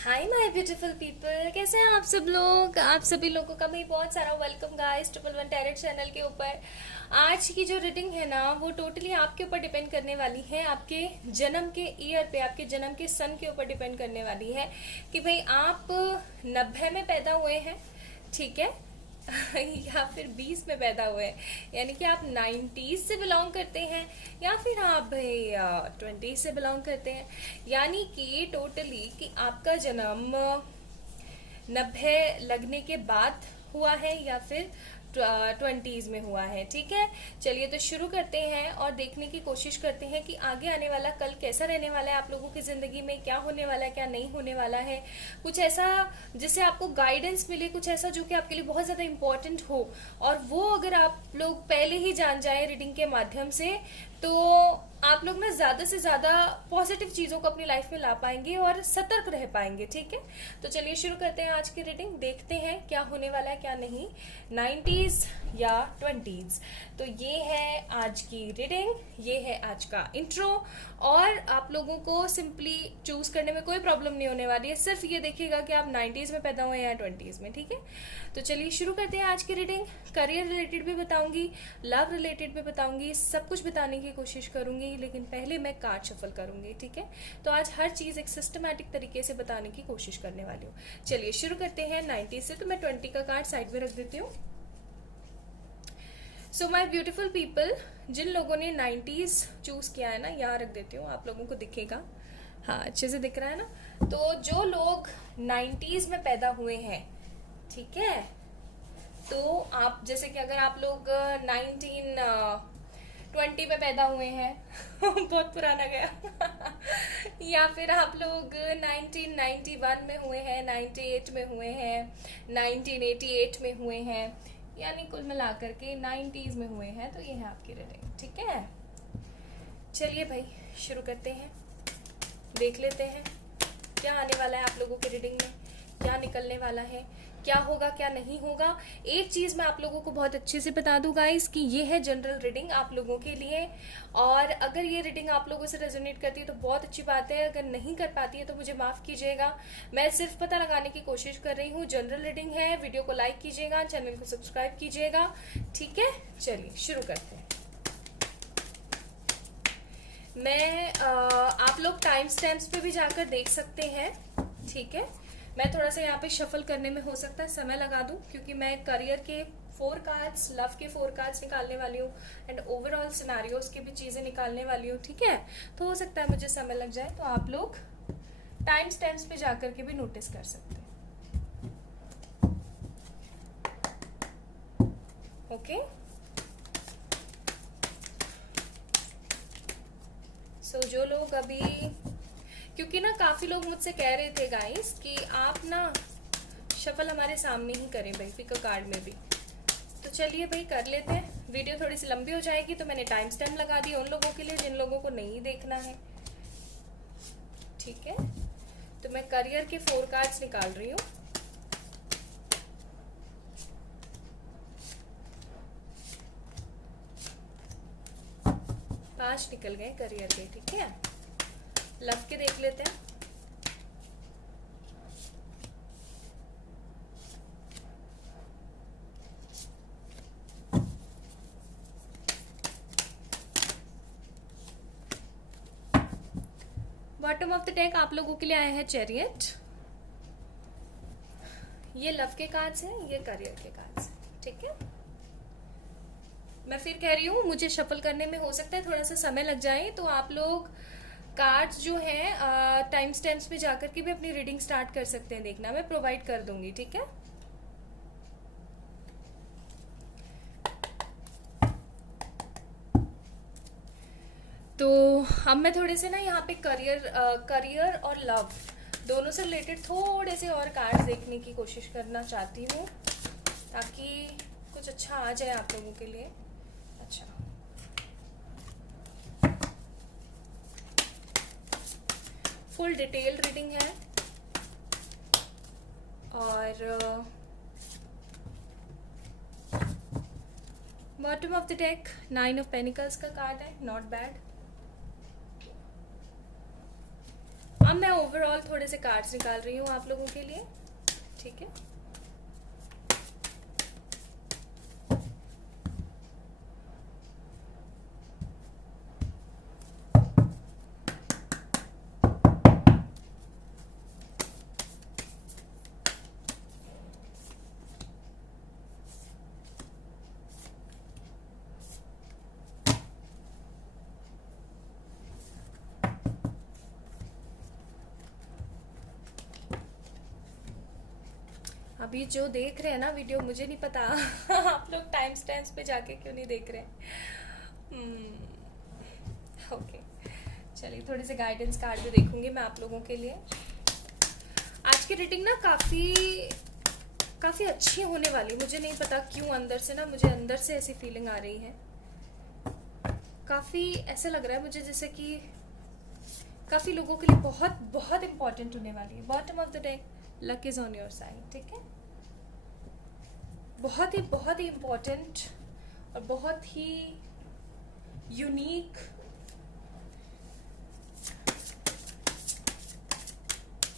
Hi my beautiful people, कैसे हैं आप सब लोग। आप सभी लोगों का भी बहुत सारा welcome guys triple one tarot channel के ऊपर। आज की जो रीडिंग है ना वो टोटली आपके ऊपर डिपेंड करने वाली है, आपके जन्म के ईयर पे, आपके जन्म के सन के ऊपर डिपेंड करने वाली है कि भाई आप 90 में पैदा हुए हैं, ठीक है या फिर 20 में पैदा हुए हैं, यानी कि आप 90s से बिलोंग करते हैं या फिर आप भाई 20 से बिलोंग करते हैं। यानी कि टोटली कि आपका जन्म 90 लगने के बाद हुआ है या फिर 20s में हुआ है, ठीक है। चलिए तो शुरू करते हैं और देखने की कोशिश करते हैं कि आगे आने वाला कल कैसा रहने वाला है, आप लोगों की जिंदगी में क्या होने वाला है, क्या नहीं होने वाला है। कुछ ऐसा जिससे आपको गाइडेंस मिले, कुछ ऐसा जो कि आपके लिए बहुत ज्यादा इंपॉर्टेंट हो, और वो अगर आप लोग पहले ही जान जाए रीडिंग के माध्यम से तो आप लोग ना ज्यादा से ज्यादा पॉजिटिव चीजों को अपनी लाइफ में ला पाएंगे और सतर्क रह पाएंगे, ठीक है। तो चलिए शुरू करते हैं आज की रीडिंग, देखते हैं क्या होने वाला है क्या नहीं, 90s या 20s। तो ये है आज की रीडिंग, ये है आज का इंट्रो, और आप लोगों को सिंपली चूज करने में कोई प्रॉब्लम नहीं होने वाली है। सिर्फ ये देखिएगा कि आप 90s में पैदा हुए हैं या 20s में, ठीक है। तो चलिए शुरू करते हैं आज की रीडिंग। करियर रिलेटेड भी बताऊंगी, लव रिलेटेड भी बताऊंगी, सब कुछ बताने की कोशिश करूंगी, लेकिन पहले मैं कार्ड शफल करूंगी, ठीक है। तो आज हर चीज एक सिस्टमैटिक तरीके से बताने की कोशिश करने वाली हूँ। चलिए शुरू करते हैं 90 से। तो मैं 20 का कार्ड साइड में रख देती हूँ। सो माई ब्यूटिफुल पीपल, जिन लोगों ने 90s चूज किया है ना, यहाँ रख देती हूँ, आप लोगों को दिखेगा, हाँ अच्छे से दिख रहा है ना। तो जो लोग 90s में पैदा हुए हैं, ठीक है, तो आप जैसे कि अगर आप लोग 1920 में पैदा हुए हैं बहुत पुराना गया या फिर आप लोग 1991 में हुए हैं, 98 में हुए हैं, 1988 में हुए हैं, यानी कुल मिलाकर के 90s में हुए हैं, तो ये है आपकी रीडिंग, ठीक है। चलिए भाई शुरू करते हैं, देख लेते हैं क्या आने वाला है आप लोगों की रीडिंग में, क्या निकलने वाला है, क्या होगा क्या नहीं होगा। एक चीज मैं आप लोगों को बहुत अच्छे से बता दूं गाइस कि ये है जनरल रीडिंग आप लोगों के लिए, और अगर ये रीडिंग आप लोगों से रेजोनेट करती है तो बहुत अच्छी बात है, अगर नहीं कर पाती है तो मुझे माफ कीजिएगा। मैं सिर्फ पता लगाने की कोशिश कर रही हूँ, जनरल रीडिंग है। वीडियो को लाइक कीजिएगा, चैनल को सब्सक्राइब कीजिएगा, ठीक है। चलिए शुरू करते हैं। आप लोग टाइम स्टैम्प्स पे भी जाकर देख सकते हैं, ठीक है। मैं थोड़ा सा यहाँ पे शफल करने में हो सकता है समय लगा दूं, क्योंकि मैं करियर के 4 कार्ड्स, लव के 4 कार्ड्स निकालने वाली हूँ, एंड ओवरऑल सिनारियोस की भी चीजें निकालने वाली हूँ, ठीक है। तो हो सकता है मुझे समय लग जाए, तो आप लोग टाइम स्टैम्प्स पे जाकर के भी नोटिस कर सकते हैं, ओके। सो जो लोग अभी, क्योंकि ना काफी लोग मुझसे कह रहे थे गाइस कि आप ना शफल हमारे सामने ही करें भाई, पिक अ कार्ड में भी। तो चलिए भाई कर लेते हैं। वीडियो थोड़ी सी लंबी हो जाएगी, तो मैंने टाइम स्टैम्प लगा दिया उन लोगों के लिए जिन लोगों को नहीं देखना है, ठीक है। तो मैं करियर के 4 कार्ड्स निकाल रही हूँ। पांच निकल गए करियर के, ठीक है। लव के देख लेते हैं। बॉटम ऑफ द डेक आप लोगों के लिए आया है चैरियट। ये लव के कार्ड्स हैं, ये करियर के कार्ड्स हैं, ठीक है। मैं फिर कह रही हूँ मुझे शफल करने में हो सकता है थोड़ा सा समय लग जाए, तो आप लोग कार्ड्स जो है टाइम स्टैम्प्स पे जाकर के भी अपनी रीडिंग स्टार्ट कर सकते हैं देखना, मैं प्रोवाइड कर दूंगी, ठीक है। तो अब मैं थोड़े से ना यहाँ पे करियर और लव दोनों से रिलेटेड थोड़े से और कार्ड्स देखने की कोशिश करना चाहती हूँ, ताकि कुछ अच्छा आ जाए आप लोगों के लिए। अच्छा, फुल डिटेल्ड रीडिंग है, और bottom of the deck 9 of pentacles का कार्ड है, नॉट बैड। अब मैं मैं ओवरऑल थोड़े से कार्ड्स निकाल रही हूँ आप लोगों के लिए, ठीक है। अभी जो देख रहे हैं ना वीडियो, मुझे नहीं पता आप लोग टाइम स्टैम्प्स पे जाके क्यों नहीं देख रहे हैं। ओके, चलिए थोड़ी सी गाइडेंस कार्ड भी देखूंगी मैं आप लोगों के लिए। आज की रीडिंग ना काफ़ी अच्छी होने वाली। मुझे नहीं पता क्यों मुझे अंदर से ऐसी फीलिंग आ रही है। काफ़ी ऐसा लग रहा है मुझे जैसे कि काफ़ी लोगों के लिए बहुत बहुत इंपॉर्टेंट होने वाली है। Bottom of the deck, luck is on your side, ठीक है। बहुत ही इम्पोर्टेंट और बहुत ही यूनिक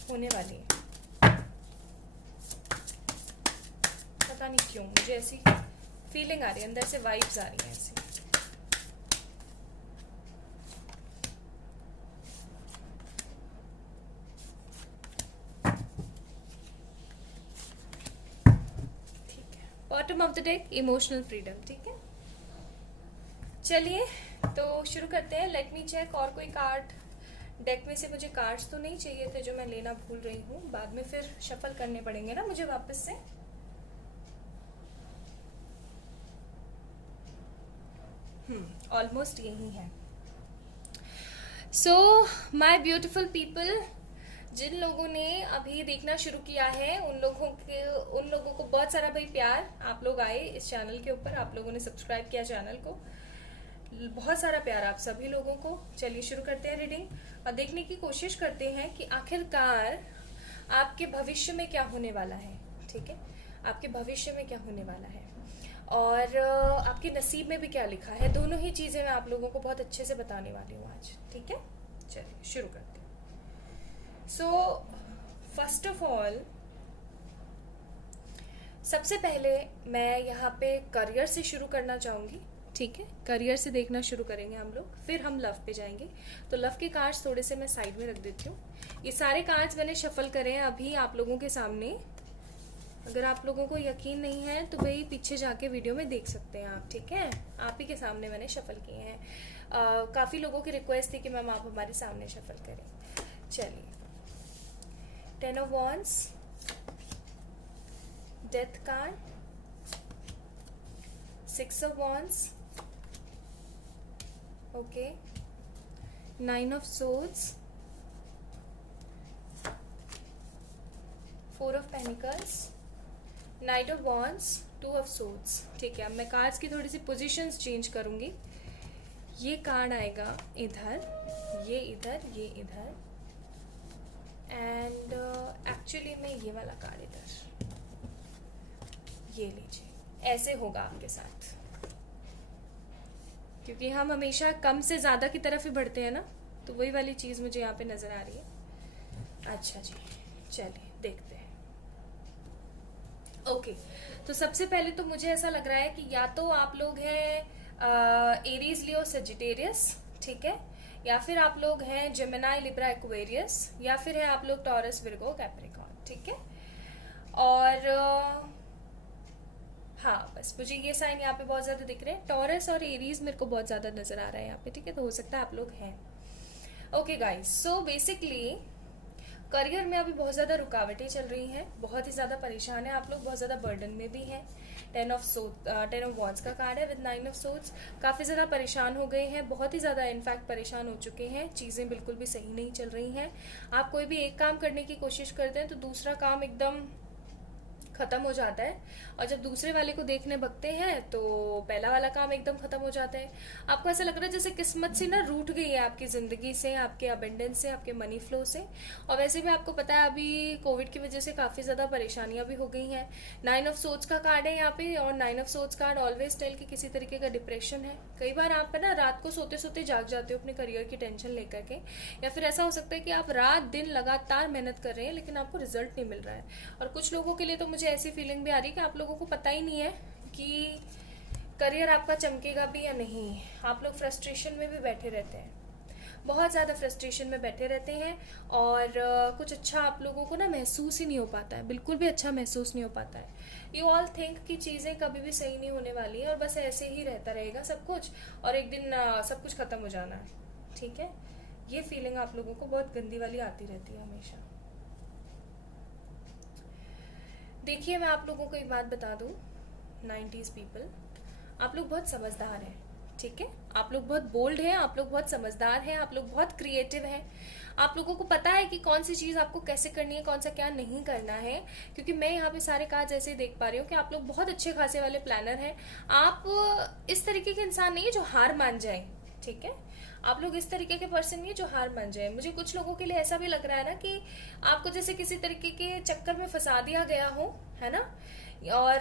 होने वाली है। पता नहीं क्यों मुझे ऐसी फीलिंग आ रही है, अंदर से वाइब्स आ रही हैं ऐसी। Bottom of the deck, emotional freedom, ठीक है। चलिए तो शुरू करते हैं। लेट मी चेक और कोई कार्ड डेक में से। मुझे कार्ड्स तो नहीं चाहिए थे जो मैं लेना भूल रही हूँ, बाद में फिर शफल करने पड़ेंगे ना मुझे वापस से। ऑलमोस्ट यही है। सो माय ब्यूटीफुल पीपल, जिन लोगों ने अभी देखना शुरू किया है उन लोगों को बहुत सारा भाई प्यार। आप लोग आए इस चैनल के ऊपर, आप लोगों ने सब्सक्राइब किया चैनल को, बहुत सारा प्यार आप सभी लोगों को। चलिए शुरू करते हैं रीडिंग और देखने की कोशिश करते हैं कि आखिरकार आपके भविष्य में क्या होने वाला है, ठीक है। आपके भविष्य में क्या होने वाला है और आपके नसीब में भी क्या लिखा है। दोनों ही चीजें मैं आप लोगों को बहुत अच्छे से बताने वाली हूँ आज, ठीक है। चलिए शुरू करते हैं। सो फर्स्ट ऑफ ऑल, सबसे पहले मैं यहाँ पे करियर से शुरू करना चाहूँगी, ठीक है। करियर से देखना शुरू करेंगे हम लोग, फिर हम लव पे जाएंगे। तो लव के कार्ड्स थोड़े से मैं साइड में रख देती हूँ। ये सारे कार्ड्स मैंने शफल करे हैं अभी आप लोगों के सामने। अगर आप लोगों को यकीन नहीं है तो भाई पीछे जाके वीडियो में देख सकते हैं आप, ठीक है। आप ही के सामने मैंने शफल किए हैं। काफ़ी लोगों की रिक्वेस्ट थी कि मैम आप हमारे सामने शफल करें। चलिए, 10 of Wands, Death card, 6 of Wands, okay, 9 of Swords, 4 of Pentacles, Knight of Wands, 2 of Swords, ठीक है। अब मैं कार्ड्स की थोड़ी सी पोजीशंस चेंज करूंगी। ये कार्ड आएगा इधर, ये इधर, ये इधर, एंड एक्चुअली में ये वाला कार्ड इधर, ये लीजिए। ऐसे होगा आपके साथ, क्योंकि हम हमेशा कम से ज्यादा की तरफ ही बढ़ते हैं ना, तो वही वाली चीज मुझे यहाँ पे नजर आ रही है। अच्छा जी, चलिए देखते हैं। ओके, तो सबसे पहले तो मुझे ऐसा लग रहा है कि या तो आप लोग हैं एरीज, लियो, सजिटेरियस, ठीक है, या फिर आप लोग हैं जेमिनाई, लिब्रा, एक्वेरियस, या फिर है आप लोग टॉरस, विर्गो, कैप्रिकॉर्न, ठीक है। और हाँ, बस मुझे ये साइन यहाँ पे बहुत ज्यादा दिख रहे हैं। टॉरस और एरीज मेरे को बहुत ज्यादा नजर आ रहा है यहाँ पे, ठीक है। तो हो सकता है आप लोग हैं। Okay guys, so basically career में अभी बहुत ज्यादा रुकावटें चल रही हैं, बहुत ही ज्यादा परेशान है आप लोग, बहुत ज्यादा बर्डन में भी हैं। 10 ऑफ वॉन्ड्स का कार्ड है विद 9 ऑफ सोर्ड्स। काफी ज्यादा परेशान हो गए हैं, बहुत ही ज्यादा इनफैक्ट परेशान हो चुके हैं। चीजें बिल्कुल भी सही नहीं चल रही हैं। आप कोई भी एक काम करने की कोशिश करते हैं तो दूसरा काम एकदम खत्म हो जाता है, और जब दूसरे वाले को देखने बगते हैं तो पहला वाला काम एकदम खत्म हो जाता है। आपको ऐसा लग रहा है जैसे किस्मत से ना रूठ गई है आपकी जिंदगी से, आपके अबेंडेंस से, आपके मनी फ्लो से। और वैसे भी आपको पता है अभी कोविड की वजह से काफी ज्यादा परेशानियां भी हो गई हैं। 9 ऑफ सोर्ड्स का कार्ड है यहाँ पे, और 9 of swords card always tell कि किसी तरीके का डिप्रेशन है। कई बार आप ना रात को सोते सोते जाग जाते हो अपने करियर की टेंशन लेकर के, या फिर ऐसा हो सकता है कि आप रात दिन लगातार मेहनत कर रहे हैं लेकिन आपको रिजल्ट नहीं मिल रहा है। और कुछ लोगों के लिए तो मुझे ऐसी फीलिंग भी आ रही है कि आप लोगों को पता ही नहीं है कि करियर आपका चमकेगा भी या नहीं। आप लोग फ्रस्ट्रेशन में भी बैठे रहते हैं, बहुत ज़्यादा फ्रस्ट्रेशन में बैठे रहते हैं, और कुछ अच्छा आप लोगों को ना महसूस ही नहीं हो पाता है, बिल्कुल भी अच्छा महसूस नहीं हो पाता है। यू ऑल थिंक कि चीज़ें कभी भी सही नहीं होने वाली हैं और बस ऐसे ही रहता रहेगा सब कुछ, और एक दिन सब कुछ खत्म हो जाना है। ठीक है, ये फीलिंग आप लोगों को बहुत गंदी वाली आती रहती है हमेशा। देखिए मैं आप लोगों को एक बात बता दूं, 90s पीपल, आप लोग बहुत समझदार हैं। ठीक है, आप लोग बहुत बोल्ड हैं, आप लोग बहुत समझदार हैं, आप लोग बहुत क्रिएटिव हैं। आप लोगों को पता है कि कौन सी चीज आपको कैसे करनी है, कौन सा क्या नहीं करना है, क्योंकि मैं यहाँ पे सारे काज ऐसे देख पा रही हूँ कि आप लोग बहुत अच्छे खासे वाले प्लानर हैं। आप इस तरीके के इंसान नहीं है जो हार मान जाए। ठीक है, आप लोग इस तरीके के पर्सन नहीं है जो हार मान जाए। मुझे कुछ लोगों के लिए ऐसा भी लग रहा है ना कि आपको जैसे किसी तरीके के चक्कर में फंसा दिया गया हो, है ना, और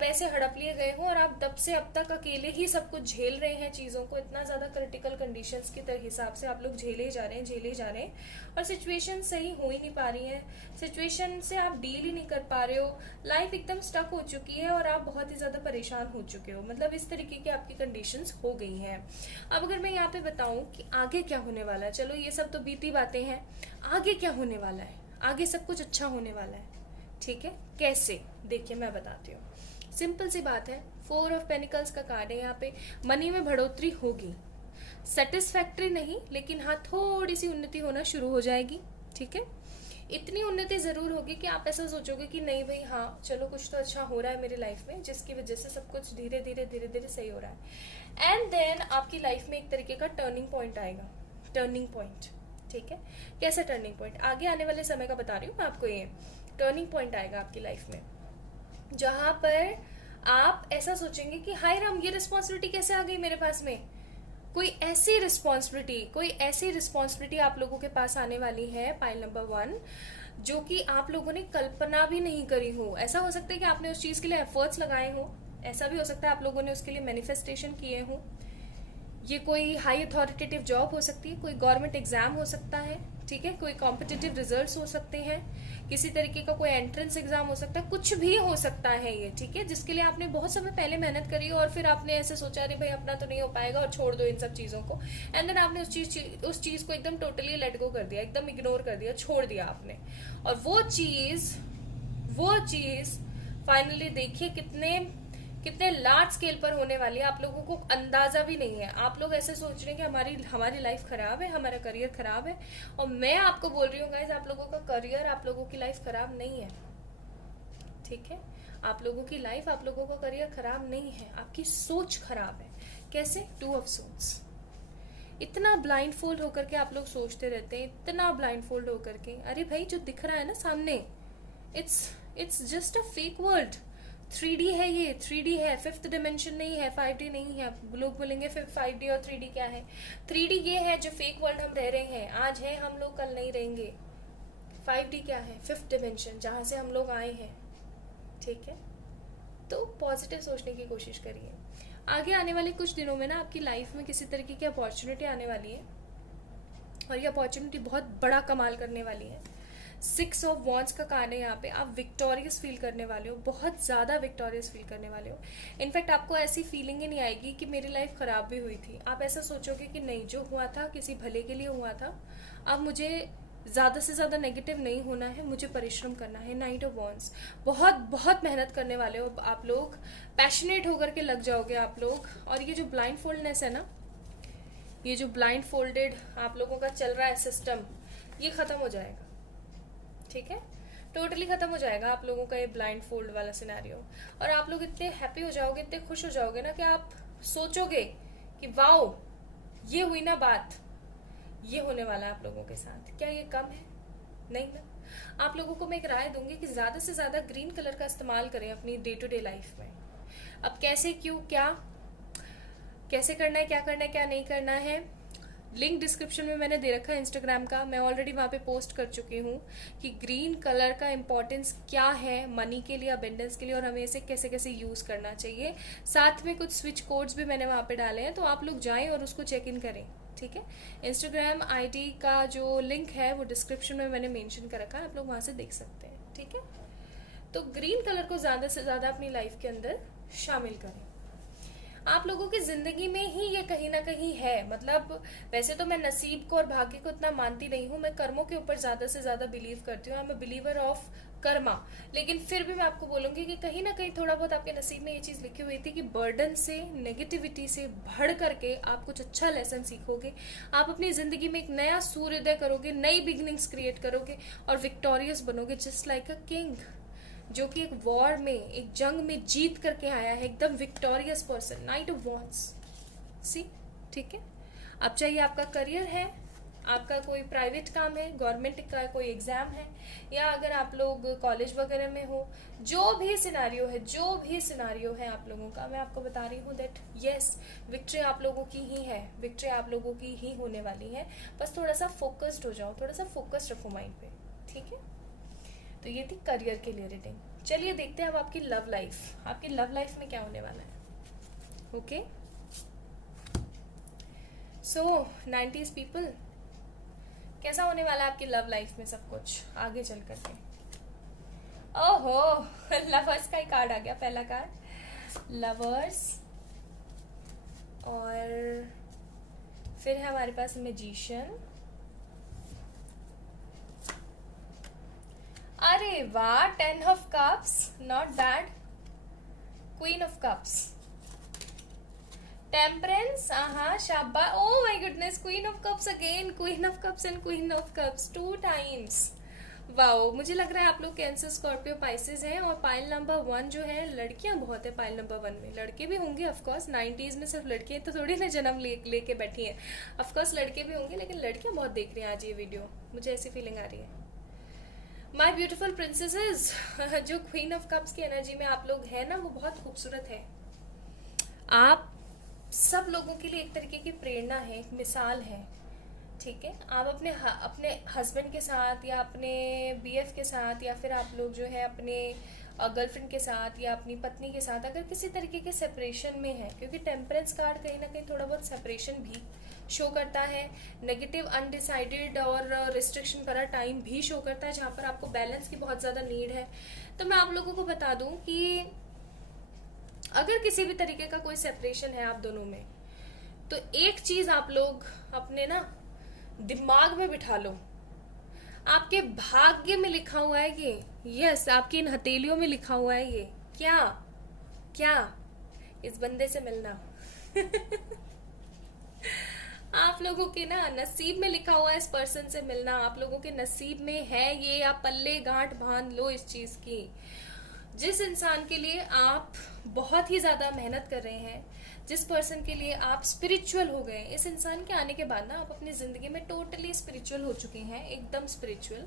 पैसे हड़प लिए गए हों, और आप तब से अब तक अकेले ही सब कुछ झेल रहे हैं चीज़ों को। इतना ज़्यादा क्रिटिकल कंडीशंस के हिसाब से आप लोग झेले ही जा रहे हैं, झेले ही जा रहे हैं, और सिचुएशन सही हो ही नहीं पा रही है, सिचुएशन से आप डील ही नहीं कर पा रहे हो। लाइफ एकदम स्टक हो चुकी है और आप बहुत ही ज़्यादा परेशान हो चुके हो, मतलब इस तरीके की आपकी कंडीशंस हो गई हैं। अब अगर मैं यहाँ पे बताऊँ कि आगे क्या होने वाला है, चलो ये सब तो बीती बातें हैं, आगे क्या होने वाला है, आगे सब कुछ अच्छा होने वाला है। ठीक है, कैसे, देखिए मैं बताती हूँ। सिंपल सी बात है, 4 ऑफ पेनिकल्स का कार्ड है यहाँ पे। मनी में बढ़ोतरी होगी, सेटिस्फैक्ट्री नहीं, लेकिन हाँ थोड़ी सी उन्नति होना शुरू हो जाएगी। ठीक है, इतनी उन्नति जरूर होगी कि आप ऐसा सोचोगे कि नहीं भाई हाँ चलो कुछ तो अच्छा हो रहा है मेरी लाइफ में, जिसकी वजह से सब कुछ धीरे धीरे धीरे धीरे सही हो रहा है। एंड देन आपकी लाइफ में एक तरीके का टर्निंग पॉइंट आएगा, टर्निंग पॉइंट। ठीक है, कैसा टर्निंग पॉइंट, आगे आने वाले समय का बता रही हूँ मैं आपको। ये टर्निंग पॉइंट आएगा आपकी लाइफ में जहां पर आप ऐसा सोचेंगे कि हाय राम, ये रिस्पॉन्सिबिलिटी कैसे आ गई मेरे पास में। कोई ऐसी रिस्पॉन्सिबिलिटी आप लोगों के पास आने वाली है, पाइल नंबर 1, जो कि आप लोगों ने कल्पना भी नहीं करी हो। ऐसा हो सकता है कि आपने उस चीज के लिए एफर्ट्स लगाए हो, ऐसा भी हो सकता है आप लोगों ने उसके लिए मैनिफेस्टेशन किए हो। ये कोई हाई अथॉरिटेटिव जॉब हो सकती है, कोई गवर्नमेंट एग्जाम हो सकता है, ठीक है, कोई कॉम्पिटिटिव रिजल्ट्स हो सकते हैं, किसी तरीके का कोई एंट्रेंस एग्जाम हो सकता है, कुछ भी हो सकता है ये। ठीक है, जिसके लिए आपने बहुत समय पहले मेहनत करी और फिर आपने ऐसे सोचा अरे भाई अपना तो नहीं हो पाएगा और छोड़ दो इन सब चीजों को, एंड देन आपने उस चीज को एकदम टोटली लेट गो कर दिया, एकदम इग्नोर कर दिया, छोड़ दिया आपने। और वो चीज फाइनली देखिए कितने लार्ज स्केल पर होने वाली है, आप लोगों को अंदाजा भी नहीं है। आप लोग ऐसे सोच रहे हैं कि हमारी लाइफ खराब है, हमारा करियर खराब है, और मैं आपको बोल रही हूँ गाइस, आप लोगों का करियर, आप लोगों की लाइफ खराब नहीं है। ठीक है, आप लोगों की लाइफ, आप लोगों का करियर खराब नहीं है, आपकी सोच खराब है। कैसे? 2 ऑफ सोर्ड्स। इतना ब्लाइंड फोल्ड होकर के आप लोग सोचते रहते हैं, इतना ब्लाइंड फोल्ड होकर के, अरे भाई जो दिख रहा है ना सामने, it's just a fake world. 3D है ये, 3D है, 5th डिमेंशन नहीं है, 5D नहीं है। लोग बोलेंगे फिर 5D और 3D क्या है? 3D ये है जो फेक वर्ल्ड हम रह रहे हैं, आज है हम लोग, कल नहीं रहेंगे। 5D क्या है? 5th डिमेंशन, जहां से हम लोग आए हैं। ठीक है, तो पॉजिटिव सोचने की कोशिश करिए। आगे आने वाले कुछ दिनों में ना आपकी लाइफ में किसी तरीके की अपॉर्चुनिटी आने वाली है, और ये अपॉर्चुनिटी बहुत बड़ा कमाल करने वाली है। 6 ऑफ वॉन्ड्स का कार्ड है यहाँ पे। आप विक्टोरियस फील करने वाले हो, बहुत ज़्यादा विक्टोरियस फील करने वाले हो। इनफैक्ट आपको ऐसी फीलिंग ही नहीं आएगी कि मेरी लाइफ खराब भी हुई थी। आप ऐसा सोचोगे कि नहीं, जो हुआ था किसी भले के लिए हुआ था, अब मुझे ज़्यादा से ज़्यादा नेगेटिव नहीं होना है, मुझे परिश्रम करना है। 9 ऑफ वॉन्ड्स, बहुत बहुत मेहनत करने वाले हो आप लोग, पैशनेट होकर के लग जाओगे आप लोग। और ये जो ब्लाइंड फोल्डनेस है ना, ये जो ब्लाइंड फोल्डेड आप लोगों का चल रहा है सिस्टम, ये खत्म हो जाएगा। ठीक है, टोटली खत्म हो जाएगा आप लोगों का ये ब्लाइंड फोल्ड वाला सिनेरियो, और आप लोग इतने हैप्पी हो जाओगे, इतने खुश हो जाओगे ना कि आप सोचोगे कि वाओ, ये हुई ना बात, ये होने वाला है आप लोगों के साथ। क्या ये कम है? नहीं ना। आप लोगों को मैं एक राय दूंगी कि ज़्यादा से ज़्यादा ग्रीन कलर का इस्तेमाल करें अपनी डे टू डे लाइफ में। अब कैसे, क्यों, क्या, कैसे करना है, क्या करना है, क्या नहीं करना है, लिंक डिस्क्रिप्शन में मैंने दे रखा है इंस्टाग्राम का। मैं ऑलरेडी वहाँ पे पोस्ट कर चुकी हूँ कि ग्रीन कलर का इम्पोर्टेंस क्या है मनी के लिए, अबेंडेंस के लिए, और हमें इसे कैसे कैसे यूज़ करना चाहिए। साथ में कुछ स्विच कोड्स भी मैंने वहाँ पे डाले हैं, तो आप लोग जाएं और उसको चेक इन करें, ठीक है। इंस्टाग्राम आईडी का जो लिंक है वो डिस्क्रिप्शन में मैंने मेंशन कर रखा है, आप लोग वहाँ से देख सकते हैं, ठीक है। तो ग्रीन कलर को ज़्यादा से ज़्यादा अपनी लाइफ के अंदर शामिल करें। आप लोगों की जिंदगी में ही ये कहीं ना कहीं है। मतलब वैसे तो मैं नसीब को और भाग्य को इतना मानती नहीं हूँ, मैं कर्मों के ऊपर ज्यादा से ज्यादा बिलीव करती हूँ। I am a believer of Karma. लेकिन फिर भी मैं आपको बोलूंगी कि कहीं ना कहीं थोड़ा बहुत आपके नसीब में ये चीज लिखी हुई थी कि बर्डन से, नेगेटिविटी से भर करके आप कुछ अच्छा लेसन सीखोगे, आप अपनी जिंदगी में एक नया सूर्योदय करोगे, नई बिगिनिंग्स क्रिएट करोगे और विक्टोरियस बनोगे, जस्ट लाइक अ किंग, जो कि एक वॉर में, एक जंग में जीत करके आया है, एकदम victorious person, knight of wands, see, ठीक है। अब चाहिए आपका करियर है, आपका कोई प्राइवेट काम है, गवर्नमेंट का कोई एग्जाम है, या अगर आप लोग कॉलेज वगैरह में हो, जो भी सिनारियो है, जो भी सिनारियो है आप लोगों का, मैं आपको बता रही हूँ दैट यस, विक्ट्री आप लोगों की ही है, विक्ट्री आप लोगों की ही होने वाली है। बस थोड़ा सा फोकस्ड हो जाओ, थोड़ा सा फोकस्ड रखो माइंड पे, ठीक है। तो ये थी करियर के लिए रीडिंग। चलिए देखते हैं अब आपकी लव लाइफ, आपकी लव लाइफ में क्या होने वाला है। ओके, सो 90s पीपल, कैसा होने वाला है आपकी लव लाइफ में सब कुछ आगे चल करके। ओहो, लवर्स का ही कार्ड आ गया, पहला कार्ड लवर्स, और फिर है हमारे पास मैजिशियन। अरे वाह, 10 of cups, not bad. Queen of cups, temperance, शाबा, oh my goodness, queen of cups again, queen of cups and queen of cups 2 times. Wow, मुझे लग रहा है आप लोग कैंसर, स्कॉर्पियो, पाइसेस हैं। और पाइल नंबर 1 जो है, लड़कियां बहुत है पाइल नंबर 1 में, लड़के भी होंगे ऑफकोर्स। 90s में सिर्फ लड़कियां तो थोड़ी ना जन्म लेके बैठी हैं, ऑफकोर्स लड़के भी होंगे, लेकिन लड़कियां बहुत देख रही हैं आज ये वीडियो, मुझे ऐसी फीलिंग आ रही है। माई ब्यूटिफुल प्रिंसेसेस, जो क्वीन ऑफ कप्स की एनर्जी में आप लोग हैं ना, वो बहुत खूबसूरत है। आप सब लोगों के लिए एक तरीके की प्रेरणा है, एक मिसाल है, ठीक है। आप अपने हस्बैंड के साथ, या अपने बीएफ के साथ, या फिर आप लोग जो है अपने गर्लफ्रेंड के साथ, या अपनी पत्नी के साथ अगर किसी तरीके के सेपरेशन में है, क्योंकि टेम्परेंस कार्ड कहीं ना कहीं थोड़ा बहुत सेपरेशन भी शो करता है, नेगेटिव, अनडिसाइडेड और रिस्ट्रिक्शन भरा टाइम भी शो करता है, जहाँ पर आपको बैलेंस की बहुत ज़्यादा नीड है। तो मैं आप लोगों को बता दूं कि अगर किसी भी तरीके का कोई सेपरेशन है आप दोनों में, तो एक चीज आप लोग अपने ना दिमाग में बिठा लो, आपके भाग्य में लिखा हुआ है ये, यस, आपकी इन हथेलियों में लिखा हुआ है ये, क्या क्या, इस बंदे से मिलना। आप लोगों के ना नसीब में लिखा हुआ है इस पर्सन से मिलना, आप लोगों के नसीब में है ये, आप पल्ले गांठ बांध लो इस चीज की। जिस इंसान के लिए आप बहुत ही ज्यादा मेहनत कर रहे हैं, जिस पर्सन के लिए आप स्पिरिचुअल हो गए, इस इंसान के आने के बाद ना आप अपनी जिंदगी में टोटली स्पिरिचुअल हो चुके हैं, एकदम spiritual.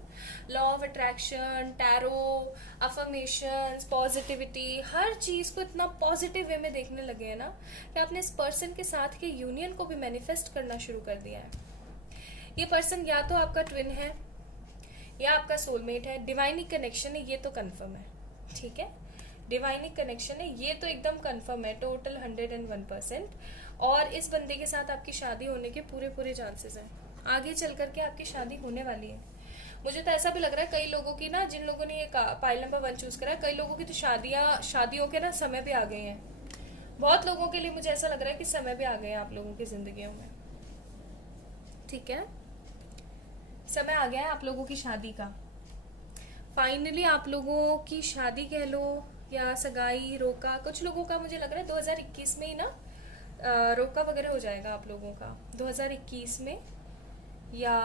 Law of attraction, tarot, affirmations, positivity, हर चीज को इतना पॉजिटिव वे में देखने लगे हैं ना कि आपने इस पर्सन के साथ के यूनियन को भी मैनिफेस्ट करना शुरू कर दिया है। ये पर्सन या तो आपका ट्विन है, या आपका सोलमेट है, डिवाइनिक कनेक्शन है, ये तो कन्फर्म है, ठीक है। डिवाइनिक कनेक्शन है, ये तो एकदम कंफर्म है, टोटल 101%। और इस बंदे के साथ आपकी शादी होने के पूरे चांसेस हैं, आगे चल करके आपकी शादी होने वाली है। मुझे तो ऐसा भी लग रहा है कई लोगों की ना, जिन लोगों ने ये पाइल नंबर 1 चूज करा, कई लोगों की तो शादियों के ना समय भी आ गए हैं। बहुत लोगों के लिए मुझे ऐसा लग रहा है कि समय भी आ गए हैं आप लोगों की जिंदगियों में, ठीक है। समय आ गया है आप लोगों की शादी का, फाइनली आप लोगों की शादी कह लो, या सगाई, रोका, कुछ लोगों का मुझे लग रहा है 2021 में ही ना रोका वगैरह हो जाएगा आप लोगों का, 2021 में या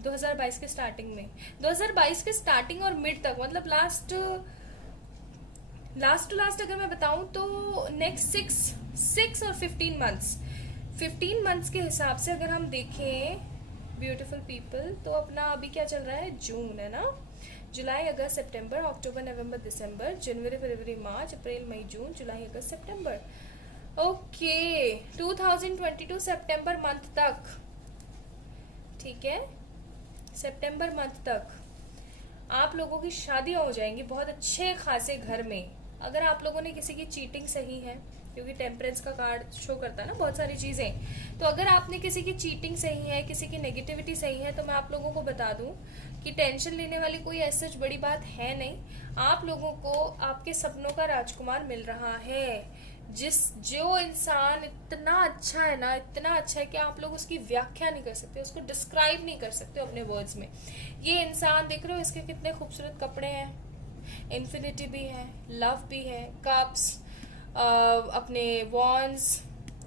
2022 के स्टार्टिंग में, 2022 के स्टार्टिंग और मिड तक, मतलब लास्ट टू लास्ट अगर मैं बताऊं तो नेक्स्ट 6 और 15 मंथ्स के हिसाब से अगर हम देखें ब्यूटीफुल पीपल, तो अपना अभी क्या चल रहा है, जून है ना, जुलाई अगस्त सितंबर अक्टूबर नवंबर दिसंबर जनवरी फरवरी मार्च अप्रैल मई जून जुलाई अगस्त सितंबर। ओके 2022 सितंबर मंथ तक, ठीक है, सितंबर मंथ तक आप लोगों की शादियां हो जाएंगी बहुत अच्छे खासे घर में। अगर आप लोगों ने किसी की चीटिंग सही है, क्योंकि टेम्परेंस का कार्ड शो करता है ना बहुत सारी चीजें, तो अगर आपने किसी की चीटिंग सही है, किसी की नेगेटिविटी सही है, तो मैं आप लोगों को बता दूं कि टेंशन लेने वाली कोई ऐसी बड़ी बात है नहीं। आप लोगों को आपके सपनों का राजकुमार मिल रहा है। जो इंसान इतना अच्छा है ना, इतना अच्छा है कि आप लोग उसकी व्याख्या नहीं कर सकते, उसको डिस्क्राइब नहीं कर सकते अपने वर्ड्स में। ये इंसान देख रहे हो, इसके कितने खूबसूरत कपड़े हैं, इन्फिनिटी भी है, लव भी है, कप्स, अपने वॉन्स,